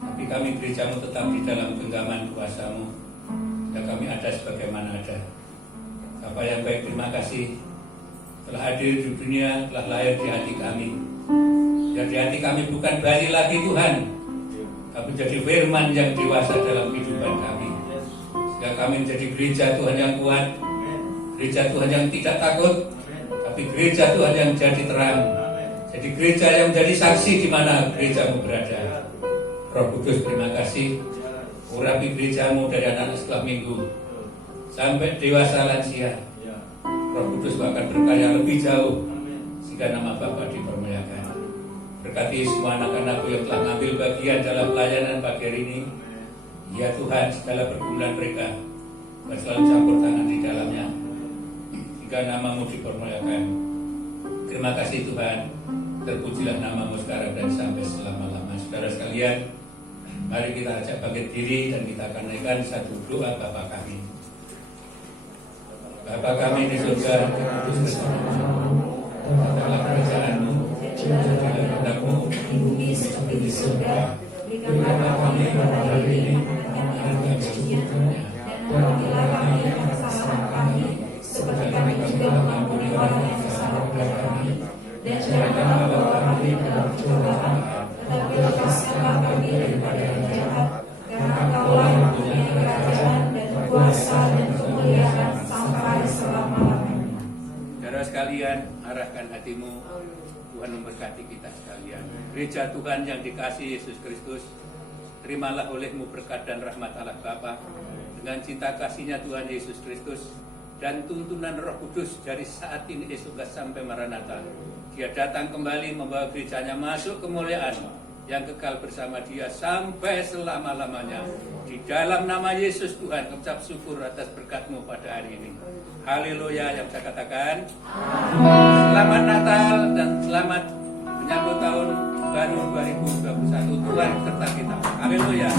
Tapi kami gerejamu tetap di dalam genggaman kuasa-Mu, dan kami ada sebagaimana ada. Bapa yang baik, terima kasih telah hadir di dunia, telah lahir di hati kami. Dan di hati kami bukan bayi lagi Tuhan, tapi menjadi firman yang dewasa dalam kehidupan kami. Sehingga kami menjadi gereja Tuhan yang kuat, gereja Tuhan yang tidak takut, tapi gereja Tuhan yang jadi terang. Jadi gereja yang menjadi saksi di mana gerejamu berada. Roh Kudus, terima kasih. Urapi gerejamu dari anak setelah minggu sampai dewasa lansia. Roh Kudus akan berkarya lebih jauh sehingga nama Bapa dipermuliakan. Berkati semua anak-anakku yang telah mengambil bagian dalam pelayanan pagi hari ini. Ya Tuhan, segala pergumulan mereka selalu campur tangan di dalamnya hingga nama-Mu dipermuliakan. Terima kasih Tuhan. Terpujilah nama-Mu sekarang dan sampai selama-lama. Saudara sekalian, mari kita ajak bangkit diri dan kita akan naikkan satu doa Bapa kami. Bapa kami di surga, dikuduskan namamu, datanglah kerajaan-Mu, jadilah kehendak-Mu di bumi seperti di surga. Berikanlah kami pada hari ini makanan kami yang secukupnya, dan ampunilah kami kesalahan kami, seperti kami juga mengampuni orang yang bersalah kepada kami. Dan janganlah membawa kami dalam pencobaan, tetapi lepaskanlah kami daripada yang jahat, karena Engkaulah yang mempunyai kerajaan dan kuasa dan kemuliaan sampai selama-lamanya. Saudara sekalian, arahkan hatimu. Tuhan memberkati kita sekalian. Gereja Tuhan yang dikasihi Yesus Kristus, terimalah olehmu berkat dan rahmat Allah Bapa dengan cinta kasihnya Tuhan Yesus Kristus dan tuntunan Roh Kudus dari saat ini esok sampai Maranatha. Dia datang kembali membawa gerejanya masuk kemuliaan yang kekal bersama Dia sampai selama-lamanya. Di dalam nama Yesus Tuhan, ucap syukur atas berkat-Mu pada hari ini. Haleluya, yang saya katakan. Selamat Natal dan selamat menyambut tahun baru 2021. Tuhan serta kita. Haleluya.